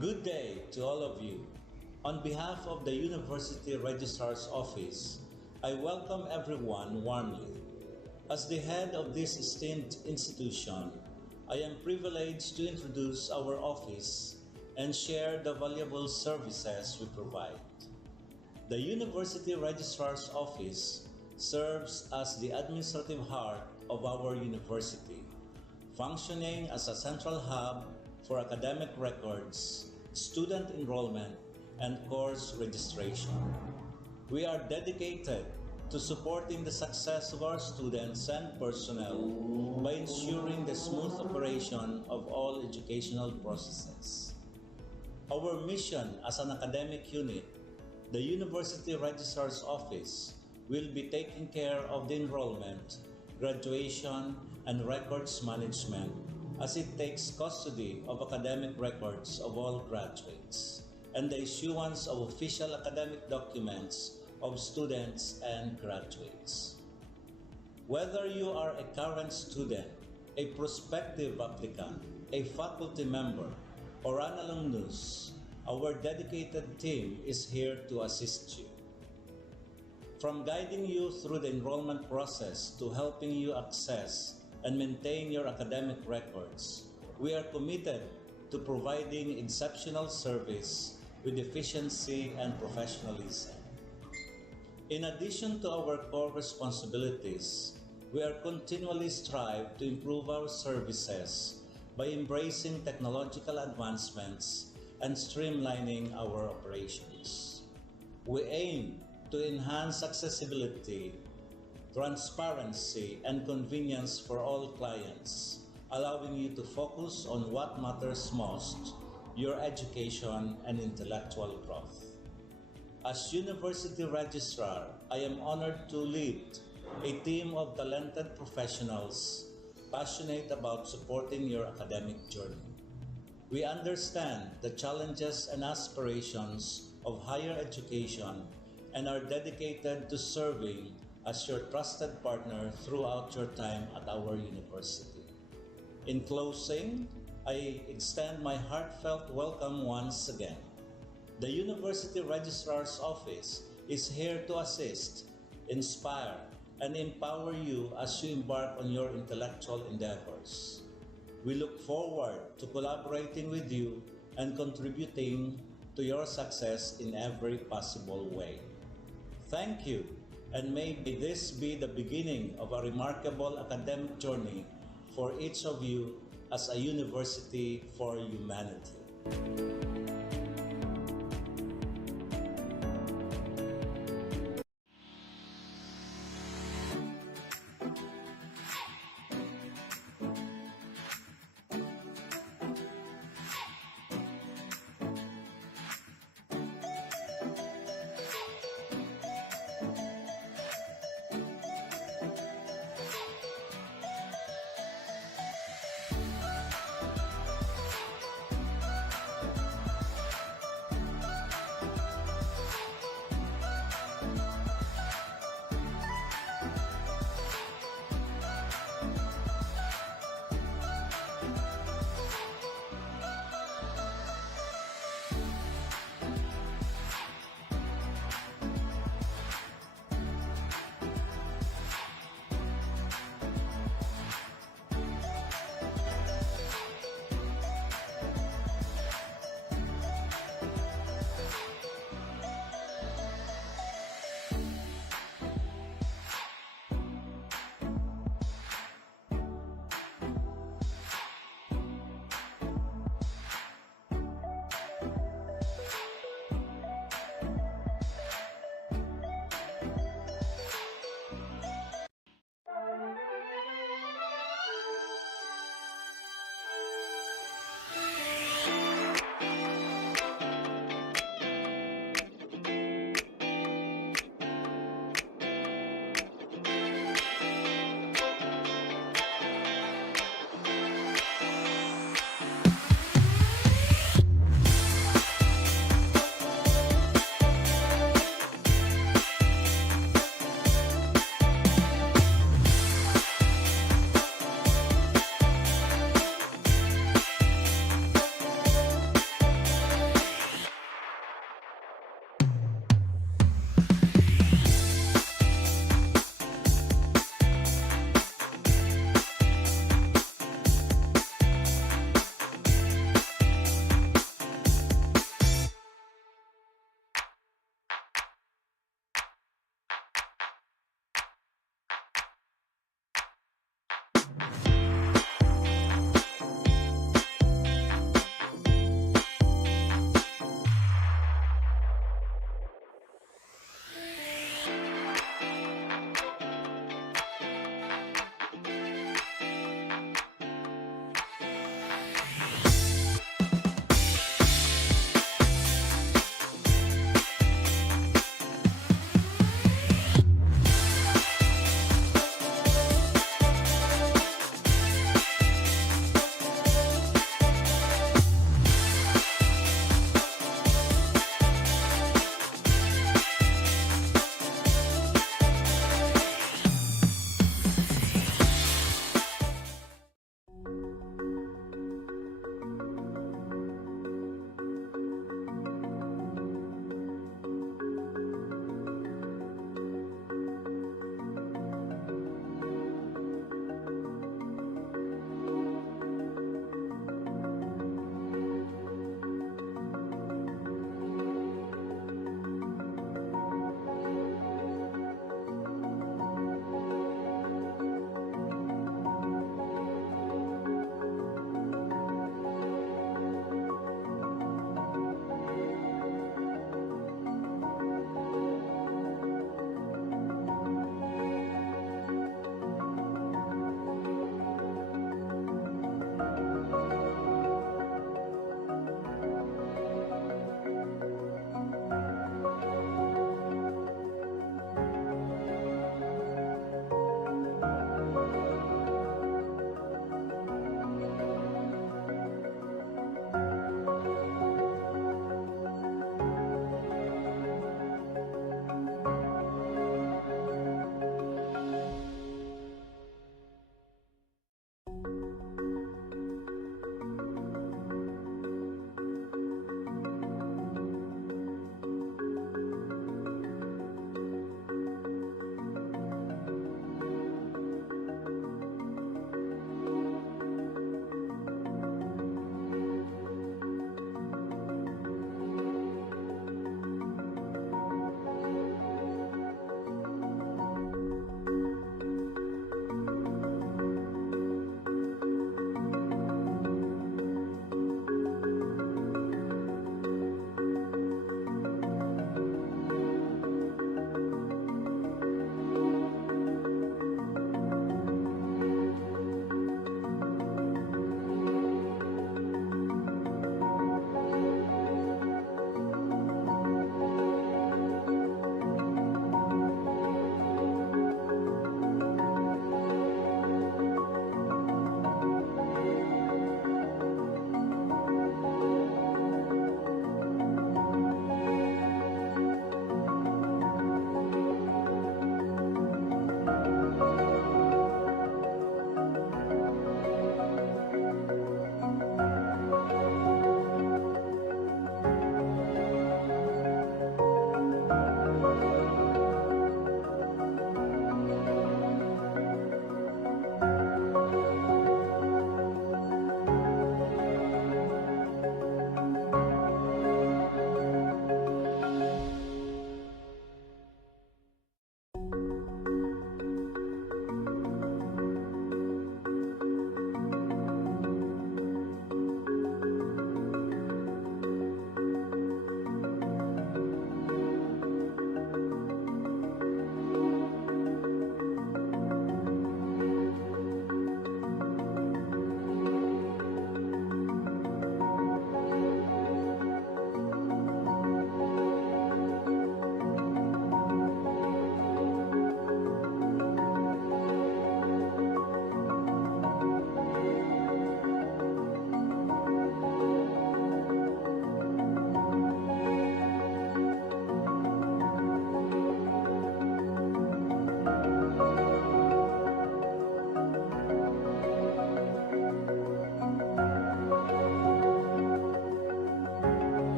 Good day to all of you. On behalf of the University Registrar's Office, I welcome everyone warmly. As the head of this esteemed institution, I am privileged to introduce our office and share the valuable services we provide. The University Registrar's Office serves as the administrative heart of our university, functioning as a central hub for academic records, student enrollment, and course registration. We are dedicated to supporting the success of our students and personnel by ensuring the smooth operation of all educational processes. Our mission as an academic unit, the University Registrar's Office, will be taking care of the enrollment, graduation, and records management as it takes custody of academic records of all graduates and the issuance of official academic documents of students and graduates. Whether you are a current student, a prospective applicant, a faculty member, or an alumnus, our dedicated team is here to assist you. From guiding you through the enrollment process to helping you access and maintain your academic records, we are committed to providing exceptional service with efficiency and professionalism. In addition to our core responsibilities, we are continually strive to improve our services by embracing technological advancements and streamlining our operations. We aim to enhance accessibility, transparency, and convenience for all clients, allowing you to focus on what matters most, your education and intellectual growth. As University Registrar, I am honored to lead a team of talented professionals passionate about supporting your academic journey. We understand the challenges and aspirations of higher education and are dedicated to serving as your trusted partner throughout your time at our university. In closing, I extend my heartfelt welcome once again. The University Registrar's Office is here to assist, inspire, and empower you as you embark on your intellectual endeavors. We look forward to collaborating with you and contributing to your success in every possible way. Thank you, and may this be the beginning of a remarkable academic journey for each of you as a university for humanity.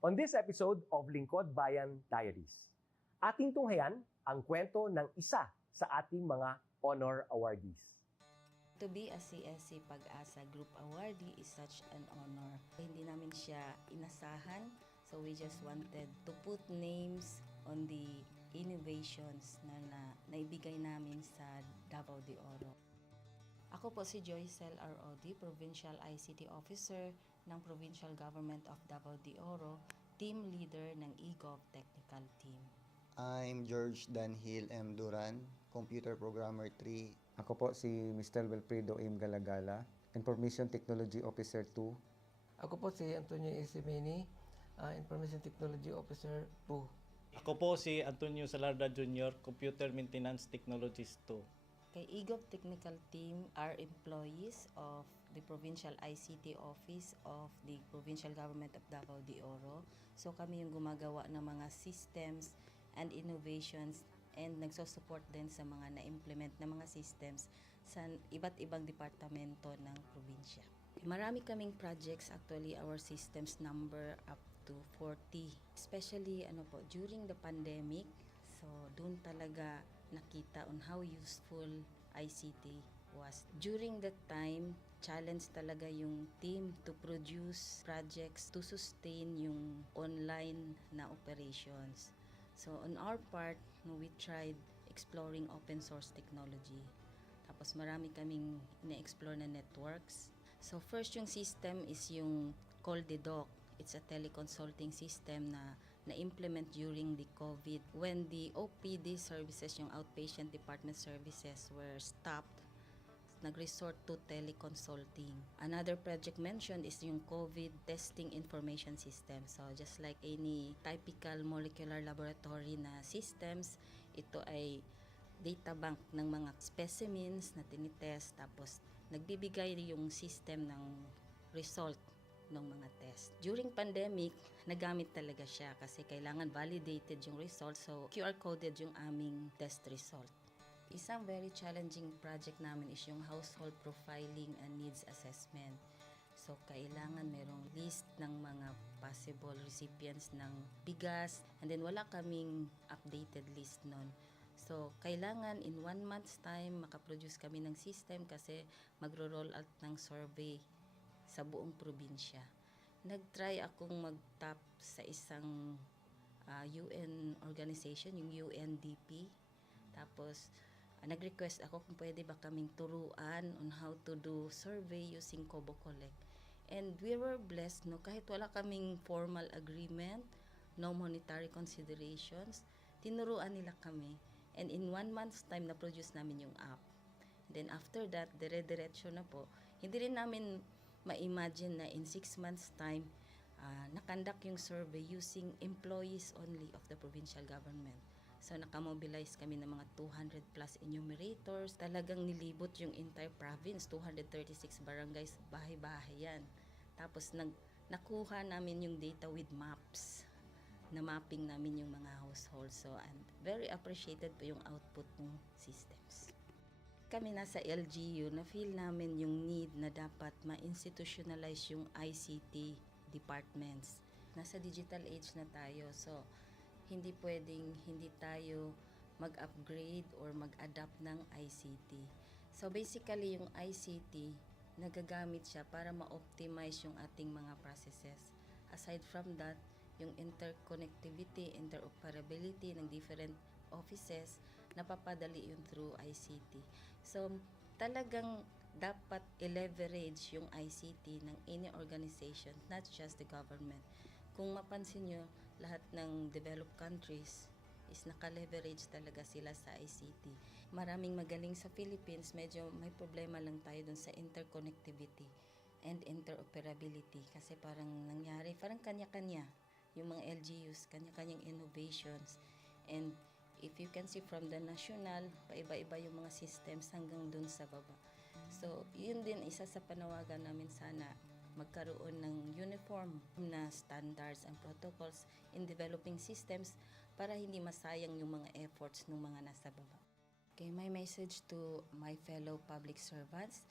On this episode of Lingkod Bayan Diaries, ating tunghayan ang kwento ng isa sa ating mga honor awardees. To be a CSC Pag-asa Group Awardee is such an honor. Hindi namin siya inasahan, so we just wanted to put names on the innovations na naibigay namin sa Davao de Oro. Ako po si Joycel R. Odi, Provincial ICT Officer ng Provincial Government of Davao de Oro, Team Leader ng eGov Technical Team. I'm George Danhil M. Duran, Computer Programmer 3. Ako po si Mr. Wilfredo M. Galagala, Information Technology Officer 2. Ako po si Antonio Isimeni, Information Technology Officer 2. Ako po si Antonio Salarda Jr., Computer Maintenance Technologist 2. Kay eGov Technical Team are employees of the Provincial ICT Office of the Provincial Government of Davao de Oro. So kami yung gumagawa ng mga systems and innovations and nagsusupport din sa mga na-implement na mga systems sa iba't ibang departamento ng probinsya. Marami kaming projects, actually our systems number up to 40. Especially during the pandemic, so doon talaga nakita on how useful ICT was. During that time, challenge talaga yung team to produce projects to sustain yung online na operations. So on our part, we tried exploring open source technology. Tapos marami kaming ina-explore na networks. So first yung system is yung CallDedoc. It's a teleconsulting system na na-implement during the COVID when the OPD services, yung outpatient department services were stopped. Nag-resort to teleconsulting. Another project mentioned is yung COVID testing information system. So just like any typical molecular laboratory na systems, ito ay data bank ng mga specimens na tinitest, tapos nagbibigay yung system ng result ng mga test. During pandemic, nagamit talaga siya kasi kailangan validated yung result, so QR coded yung aming test result. Isang very challenging project namin is yung household profiling and needs assessment. So, kailangan merong list ng mga possible recipients ng bigas, and then wala kaming updated list nun. So, kailangan in 1 month's time makaproduce kami ng system kasi magro-roll out ng survey sa buong probinsya. Nag-try akong mag-tap sa isang UN organization, yung UNDP. Tapos, nag-request ako kung pwede ba kaming turuan on how to do survey using Kobo Collect. And we were blessed, kahit wala kaming formal agreement, no monetary considerations, tinuruan nila kami. And in 1 month's time, na-produce namin yung app. Then after that, dire-diretso na po. Hindi rin namin ma-imagine na in 6 months' time, nakandak yung survey using employees only of the provincial government. So, nakamobilize kami ng mga 200 plus enumerators. Talagang nilibot yung entire province, 236 barangays, bahay-bahay yan. Tapos, nakuha namin yung data with maps. Na-mapping namin yung mga households. So, and very appreciated po yung output ng systems. Kami nasa LGU, na-feel namin yung need na dapat ma-institutionalize yung ICT departments. Nasa digital age na tayo, so hindi pwedeng hindi tayo mag-upgrade or mag-adapt ng ICT. So basically, yung ICT, nagagamit siya para ma-optimize yung ating mga processes. Aside from that, yung interconnectivity, interoperability ng different offices, napapadali yun through ICT. So talagang dapat i-leverage yung ICT ng any organization, not just the government. Kung mapansin nyo, lahat ng developed countries is naka-leverage talaga sila sa ICT. Maraming magaling sa Philippines, medyo may problema lang tayo dun sa interconnectivity and interoperability kasi parang nangyari, parang kanya-kanya yung mga LGUs, kanya-kanyang innovations. And if you can see from the national, paiba-iba yung mga systems hanggang dun sa baba. So, yun din isa sa panawagan namin, sana magkaroon ng uniform na standards and protocols in developing systems para hindi masayang yung mga efforts ng mga nasa baba. Okay, my message to my fellow public servants,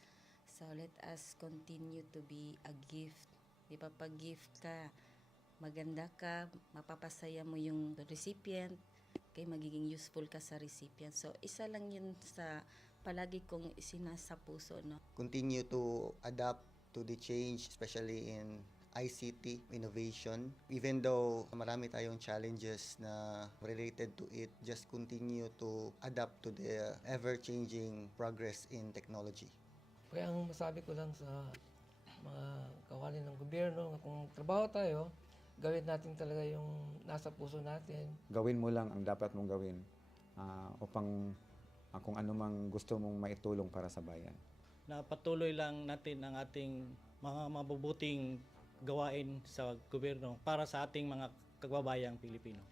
so let us continue to be a gift. Di ba, pag gift ka, maganda ka, mapapasaya mo yung recipient, kay magiging useful ka sa recipient. So, isa lang yun sa palagi kong isinasa puso, no? Continue to adapt to the change, especially in ICT innovation. Even though marami tayong challenges na related to it, just continue to adapt to the ever-changing progress in technology. Kaya ang masabi ko lang sa mga kawani ng gobyerno, kung trabaho tayo, gawin natin talaga yung nasa puso natin. Gawin mo lang ang dapat mong gawin upang kung ano mang gusto mong maitulong para sa bayan. Na patuloy lang natin ang ating mga mabubuting gawain sa gobyerno para sa ating mga kababayang Pilipino.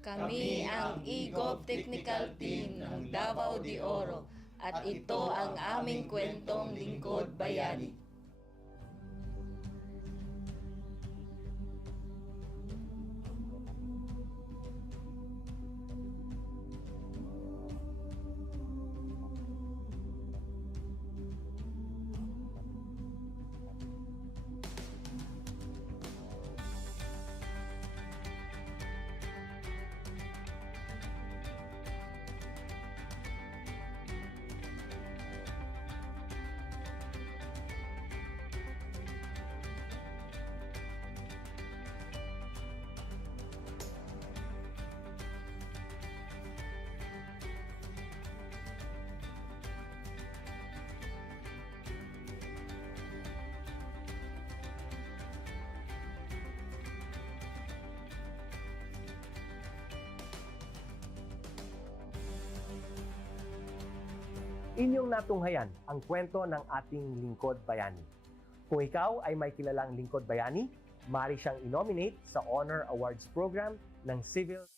Kami ang EGOV Technical Team ng Davao de Oro at ito ang aming kwentong Lingkod Bayani. Inyong natunghayan ang kwento ng ating lingkod bayani. Kung ikaw ay may kilalang lingkod bayani, maaari siyang i-nominate sa Honor Awards Program ng Civil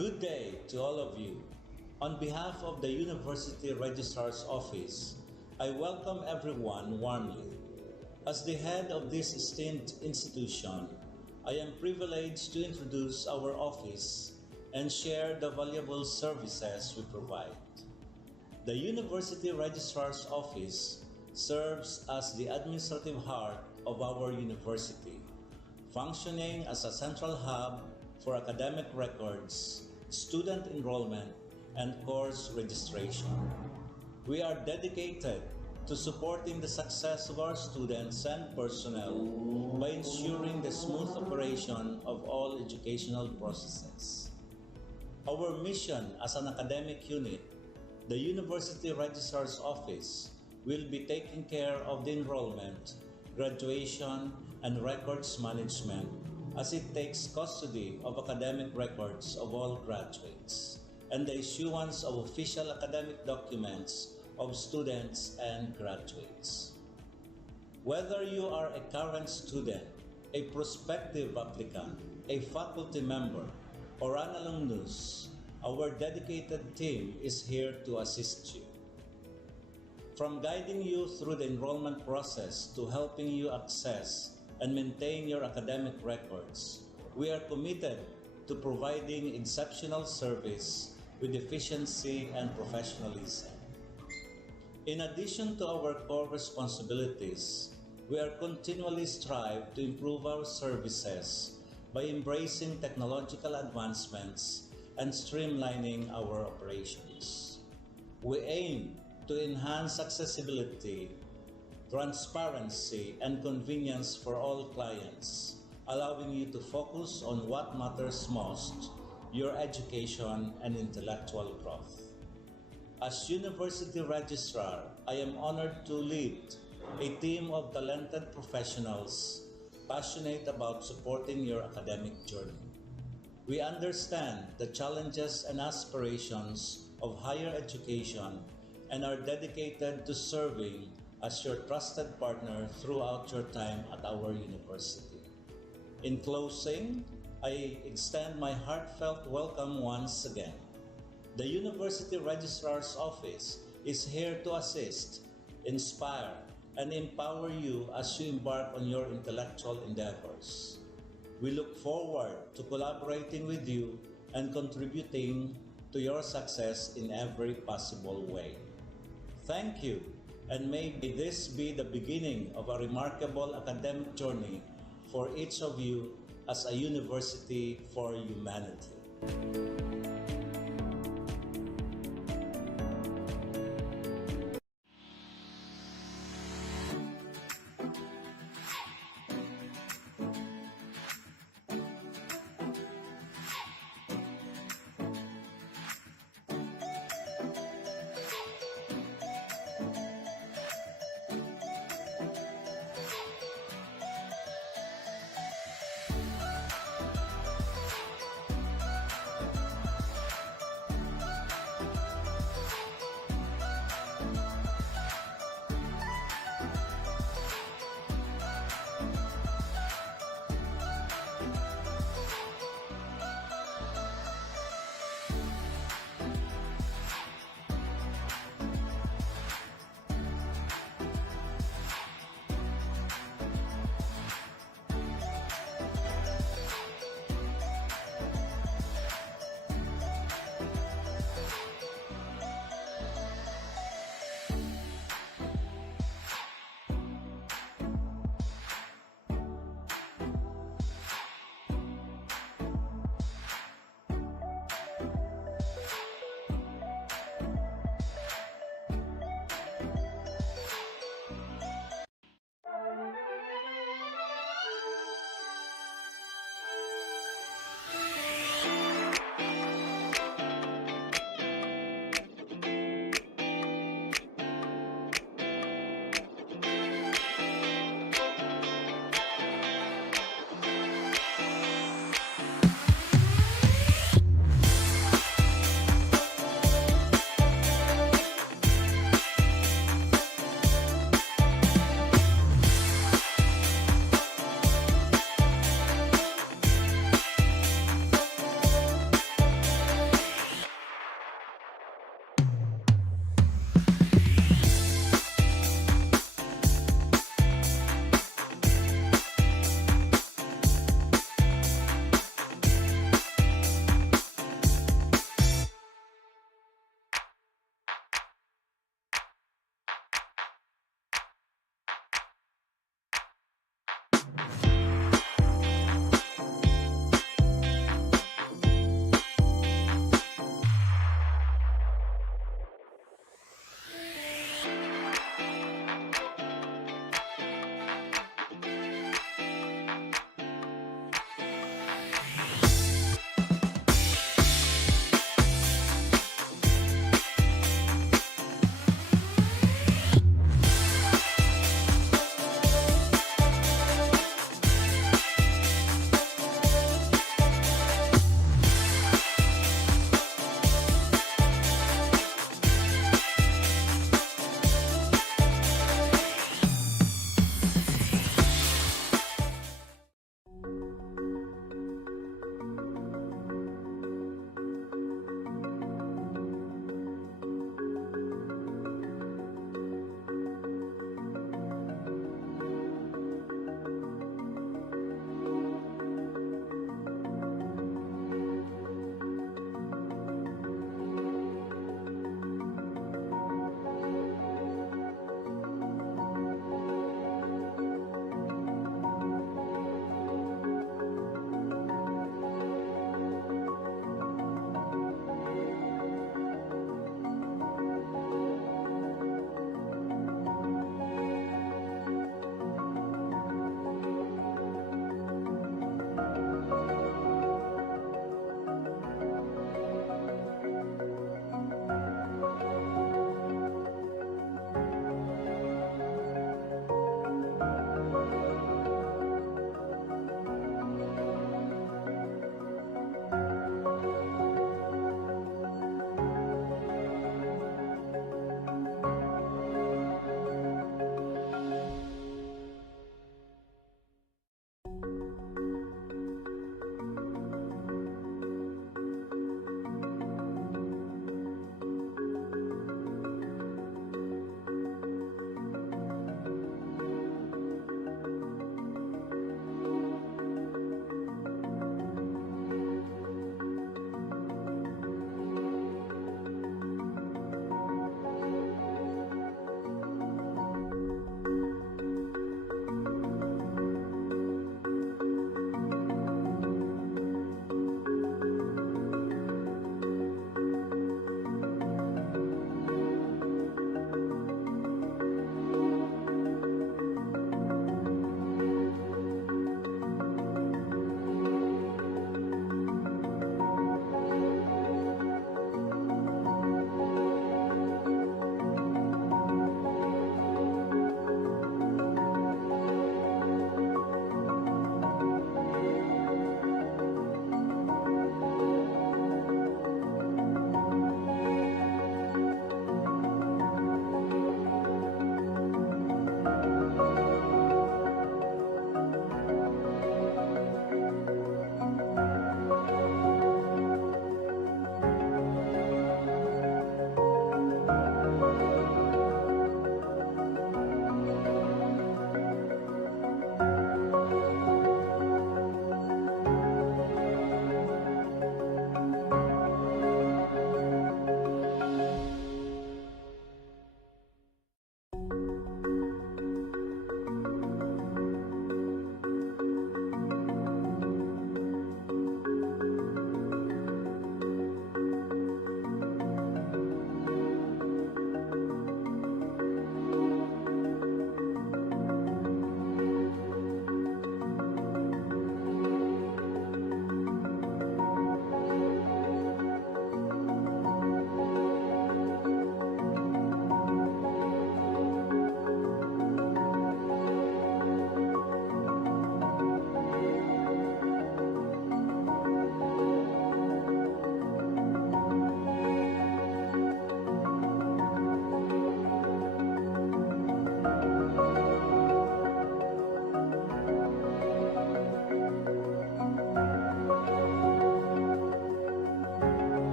Good day to all of you. On behalf of the University Registrar's Office, I welcome everyone warmly. As the head of this esteemed institution, I am privileged to introduce our office and share the valuable services we provide. The University Registrar's Office serves as the administrative heart of our university, functioning as a central hub for academic records, student enrollment, and course registration. We are dedicated to supporting the success of our students and personnel by ensuring the smooth operation of all educational processes. Our mission as an academic unit, the University Registrar's Office, will be taking care of the enrollment, graduation, and records management as it takes custody of academic records of all graduates and the issuance of official academic documents of students and graduates. Whether you are a current student, a prospective applicant, a faculty member, or an alumnus, our dedicated team is here to assist you. From guiding you through the enrollment process to helping you access and maintain your academic records, we are committed to providing exceptional service with efficiency and professionalism. In addition to our core responsibilities, we are continually strive to improve our services by embracing technological advancements and streamlining our operations. We aim to enhance accessibility, transparency, and convenience for all clients, allowing you to focus on what matters most, your education and intellectual growth. As University Registrar, I am honored to lead a team of talented professionals passionate about supporting your academic journey. We understand the challenges and aspirations of higher education and are dedicated to serving as your trusted partner throughout your time at our university. In closing, I extend my heartfelt welcome once again. The University Registrar's Office is here to assist, inspire, and empower you as you embark on your intellectual endeavors. We look forward to collaborating with you and contributing to your success in every possible way. Thank you, and may this be the beginning of a remarkable academic journey for each of you as a university for humanity.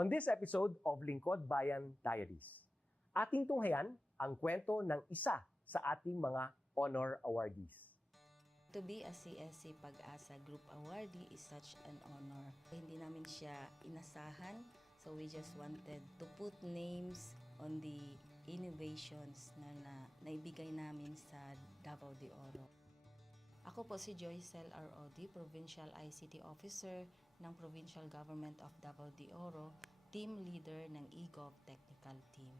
On this episode of Lingkod Bayan Diaries, ating tunghayan ang kwento ng isa sa ating mga honor awardees. To be a CSC Pag-asa Group Awardee is such an honor. Hindi namin siya inasahan, so we just wanted to put names on the innovations na naibigay namin sa Davao de Oro. Ako po si Joycel R.O.D., Provincial ICT Officer ng Provincial Government of Davao de Oro, Team Leader ng eGov Technical Team.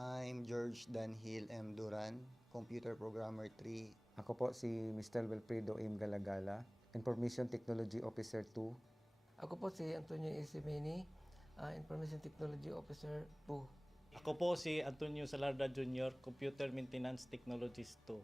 I'm George Danhil M. Duran, Computer Programmer 3. Ako po si Mr. Wilfredo M. Galagala, Information Technology Officer 2. Ako po si Antonio Isimeni, Information Technology Officer 2. Ako po si Antonio Salarda Jr., Computer Maintenance Technologist 2.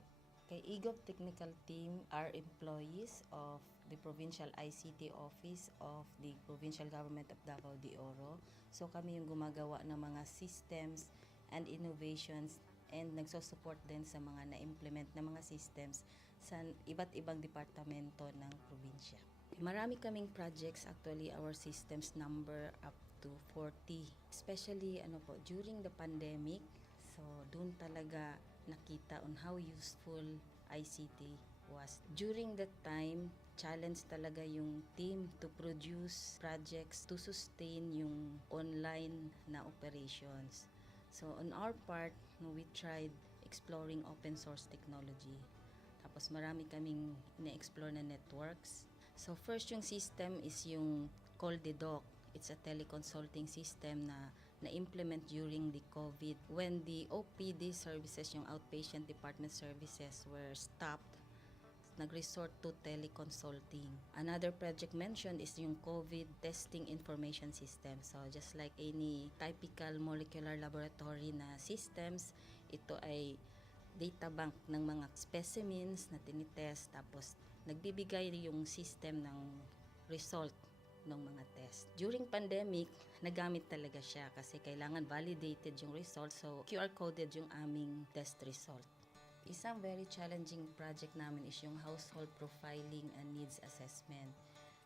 Kay eGov Technical Team are employees of the Provincial ICT Office of the Provincial Government of Davao de Oro. So kami yung gumagawa ng mga systems and innovations and nagsusupport din sa mga na-implement na mga systems sa iba't ibang departamento ng probinsya. Marami kaming projects, actually our systems number up to 40. Especially during the pandemic, so doon talaga nakita on how useful ICT was. During that time, challenge talaga yung team to produce projects to sustain yung online na operations. So on our part, we tried exploring open source technology. Tapos marami kaming na-explore na networks. So first yung system is yung CallDedoc. It's a teleconsulting system na na-implement during the COVID. When the OPD services, yung outpatient department services were stopped, nag-resort to teleconsulting. Another project mentioned is yung COVID testing information system. So just like any typical molecular laboratory na systems, ito ay data bank ng mga specimens na tinitest, tapos nagbibigay yung system ng result ng mga test. During pandemic, nagamit talaga siya kasi kailangan validated yung result, so QR coded yung aming test result. Isang very challenging project namin is yung household profiling and needs assessment.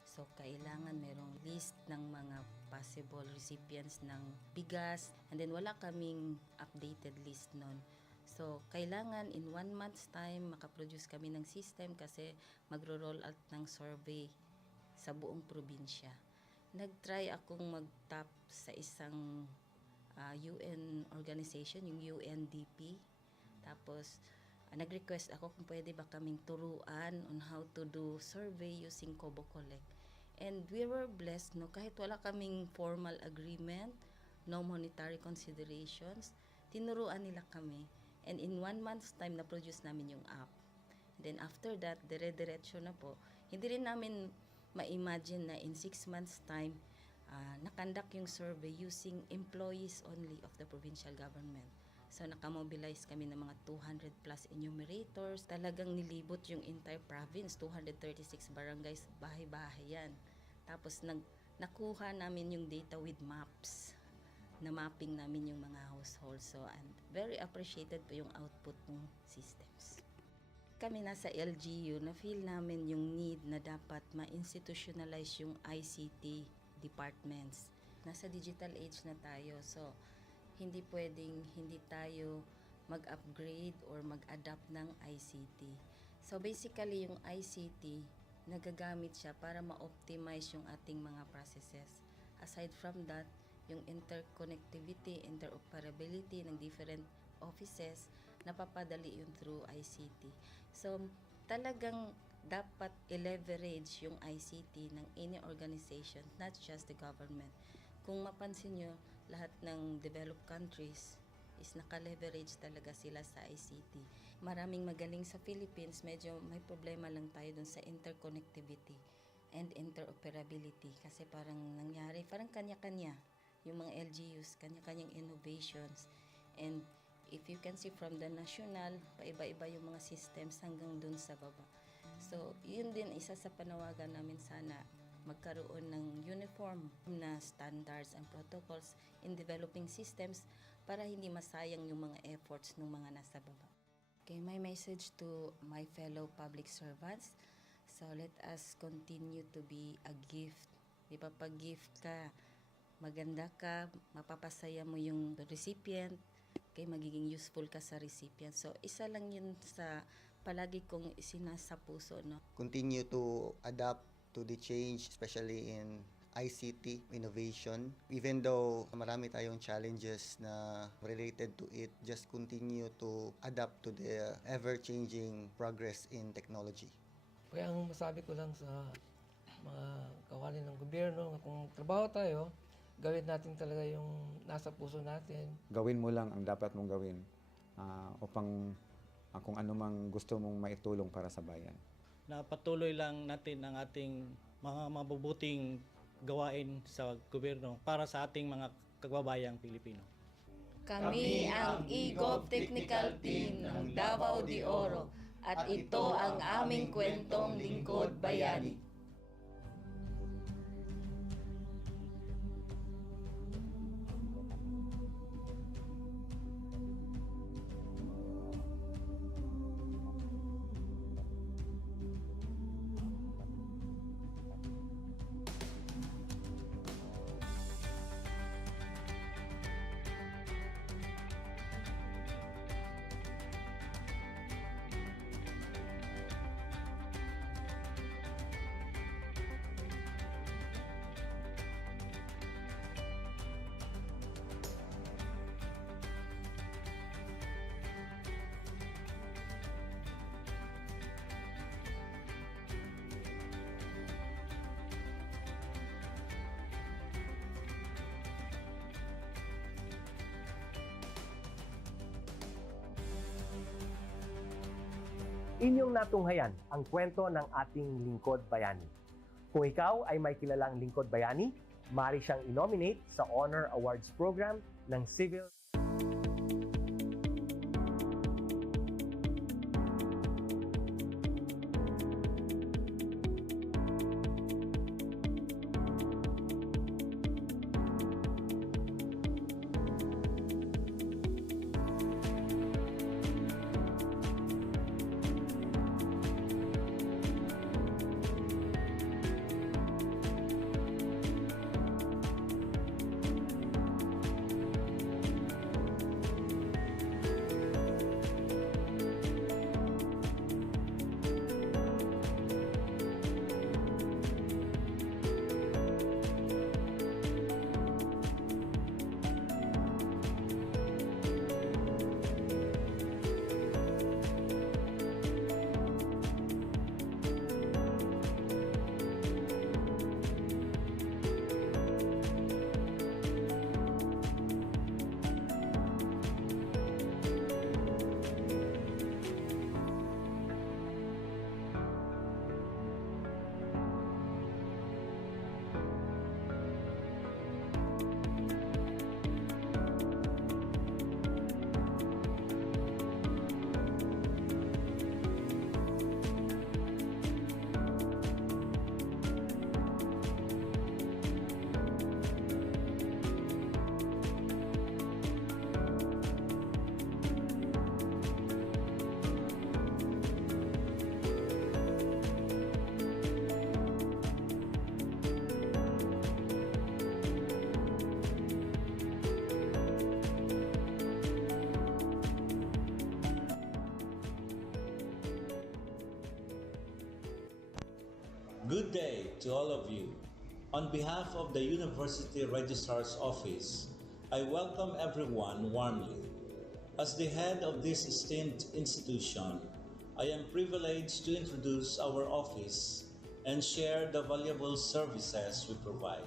So, kailangan merong list ng mga possible recipients ng bigas, and then wala kaming updated list nun. So, kailangan in 1 month's time makaproduce kami ng system kasi magro-roll out ng survey sa buong probinsya. Nag-try akong mag-tap sa isang UN organization, yung UNDP. Tapos, nag-request ako kung pwede ba kaming turuan on how to do survey using Kobo Collect. And we were blessed, kahit wala kaming formal agreement, no monetary considerations, tinuruan nila kami. And in 1 month's time, na-produce namin yung app. Then after that, dire-diretso na po. Hindi rin namin ma-imagine na in 6 months' time, nakandak yung survey using employees only of the provincial government. So, nakamobilize kami ng mga 200 plus enumerators. Talagang nilibot yung entire province, 236 barangays, bahay-bahay yan. Tapos, nakuha namin yung data with maps. Na-mapping namin yung mga households. So, and very appreciated po yung output ng systems. Kami nasa LGU, na-feel namin yung need na dapat ma-institutionalize yung ICT departments. Nasa digital age na tayo, so hindi pwedeng hindi tayo mag-upgrade or mag-adapt ng ICT. So basically, yung ICT, nagagamit siya para ma-optimize yung ating mga processes. Aside from that, yung interconnectivity, interoperability ng different offices, napapadali yun through ICT. So talagang dapat i-leverage yung ICT ng any organization, not just the government. Kung mapansin nyo, lahat ng developed countries is naka-leverage talaga sila sa ICT. Maraming magaling sa Philippines, medyo may problema lang tayo dun sa interconnectivity and interoperability kasi parang nangyari, parang kanya-kanya yung mga LGUs, kanya-kanyang innovations. And if you can see from the national, paiba-iba yung mga systems hanggang dun sa baba. So, yun din isa sa panawagan namin sana magkaroon ng uniform na standards and protocols in developing systems para hindi masayang yung mga efforts ng mga nasa baba. Okay, my message to my fellow public servants, so let us continue to be a gift. Di ba, pag gift ka, maganda ka, mapapasaya mo yung recipient, kay magiging useful ka sa recipient. So, isa lang yun sa palagi kong isinasa puso, no? Continue to adapt to the change, especially in ICT innovation. Even though marami tayong challenges na related to it, just continue to adapt to the ever-changing progress in technology. Kaya ang masabi ko lang sa mga kawani ng gobyerno, kung trabaho tayo, gawin natin talaga yung nasa puso natin. Gawin mo lang ang dapat mong gawin upang kung ano mang gusto mong maitulong para sa bayan. Na patuloy lang natin ang ating mga mabubuting gawain sa gobyerno para sa ating mga kababayang Pilipino. Kami ang EGOV Technical Team ng Davao de Oro at ito ang aming kwentong lingkod bayani. Inyong natunghayan ang kwento ng ating lingkod bayani. Kung ikaw ay may kilalang lingkod bayani, maaari siyang i-nominate sa Honor Awards Program ng Civil Good day to all of you. On behalf of the University Registrar's Office, I welcome everyone warmly. As the head of this esteemed institution, I am privileged to introduce our office and share the valuable services we provide.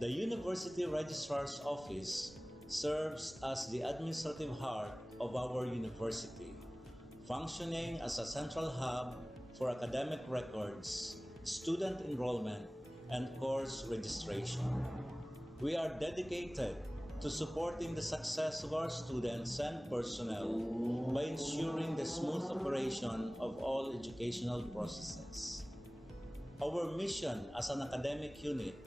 The University Registrar's Office serves as the administrative heart of our university, functioning as a central hub for academic records, student enrollment, and course registration. We are dedicated to supporting the success of our students and personnel by ensuring the smooth operation of all educational processes. Our mission as an academic unit,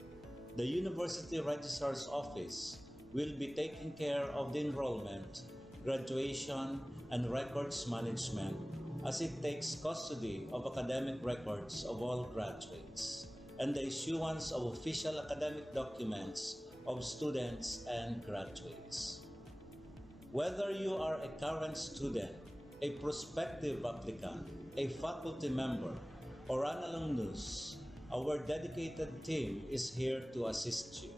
the University Registrar's Office, will be taking care of the enrollment, graduation, and records management as it takes custody of academic records of all graduates and the issuance of official academic documents of students and graduates. Whether you are a current student, a prospective applicant, a faculty member, or an alumnus, our dedicated team is here to assist you.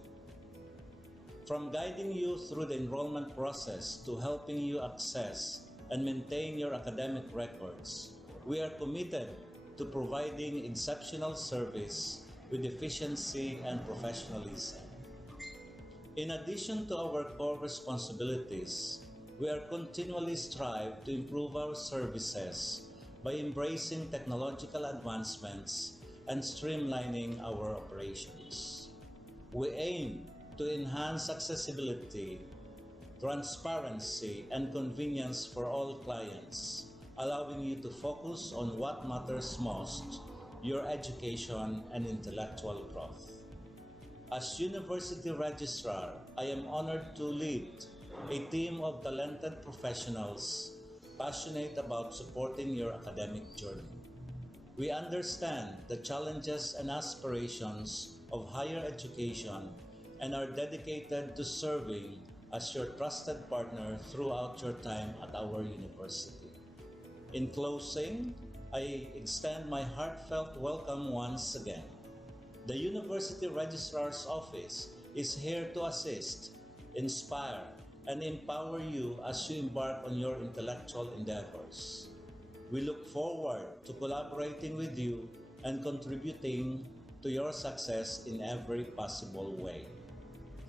From guiding you through the enrollment process to helping you access and maintain your academic records, we are committed to providing exceptional service with efficiency and professionalism. In addition to our core responsibilities, we are continually strive to improve our services by embracing technological advancements and streamlining our operations. We aim to enhance accessibility, transparency, and convenience for all clients, allowing you to focus on what matters most, your education and intellectual growth. As University Registrar, I am honored to lead a team of talented professionals passionate about supporting your academic journey. We understand the challenges and aspirations of higher education and are dedicated to serving as your trusted partner throughout your time at our university. In closing, I extend my heartfelt welcome once again. The University Registrar's Office is here to assist, inspire, and empower you as you embark on your intellectual endeavors. We look forward to collaborating with you and contributing to your success in every possible way.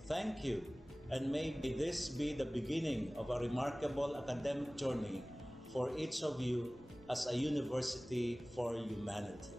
Thank you, and may this be the beginning of a remarkable academic journey for each of you as a university for humanity.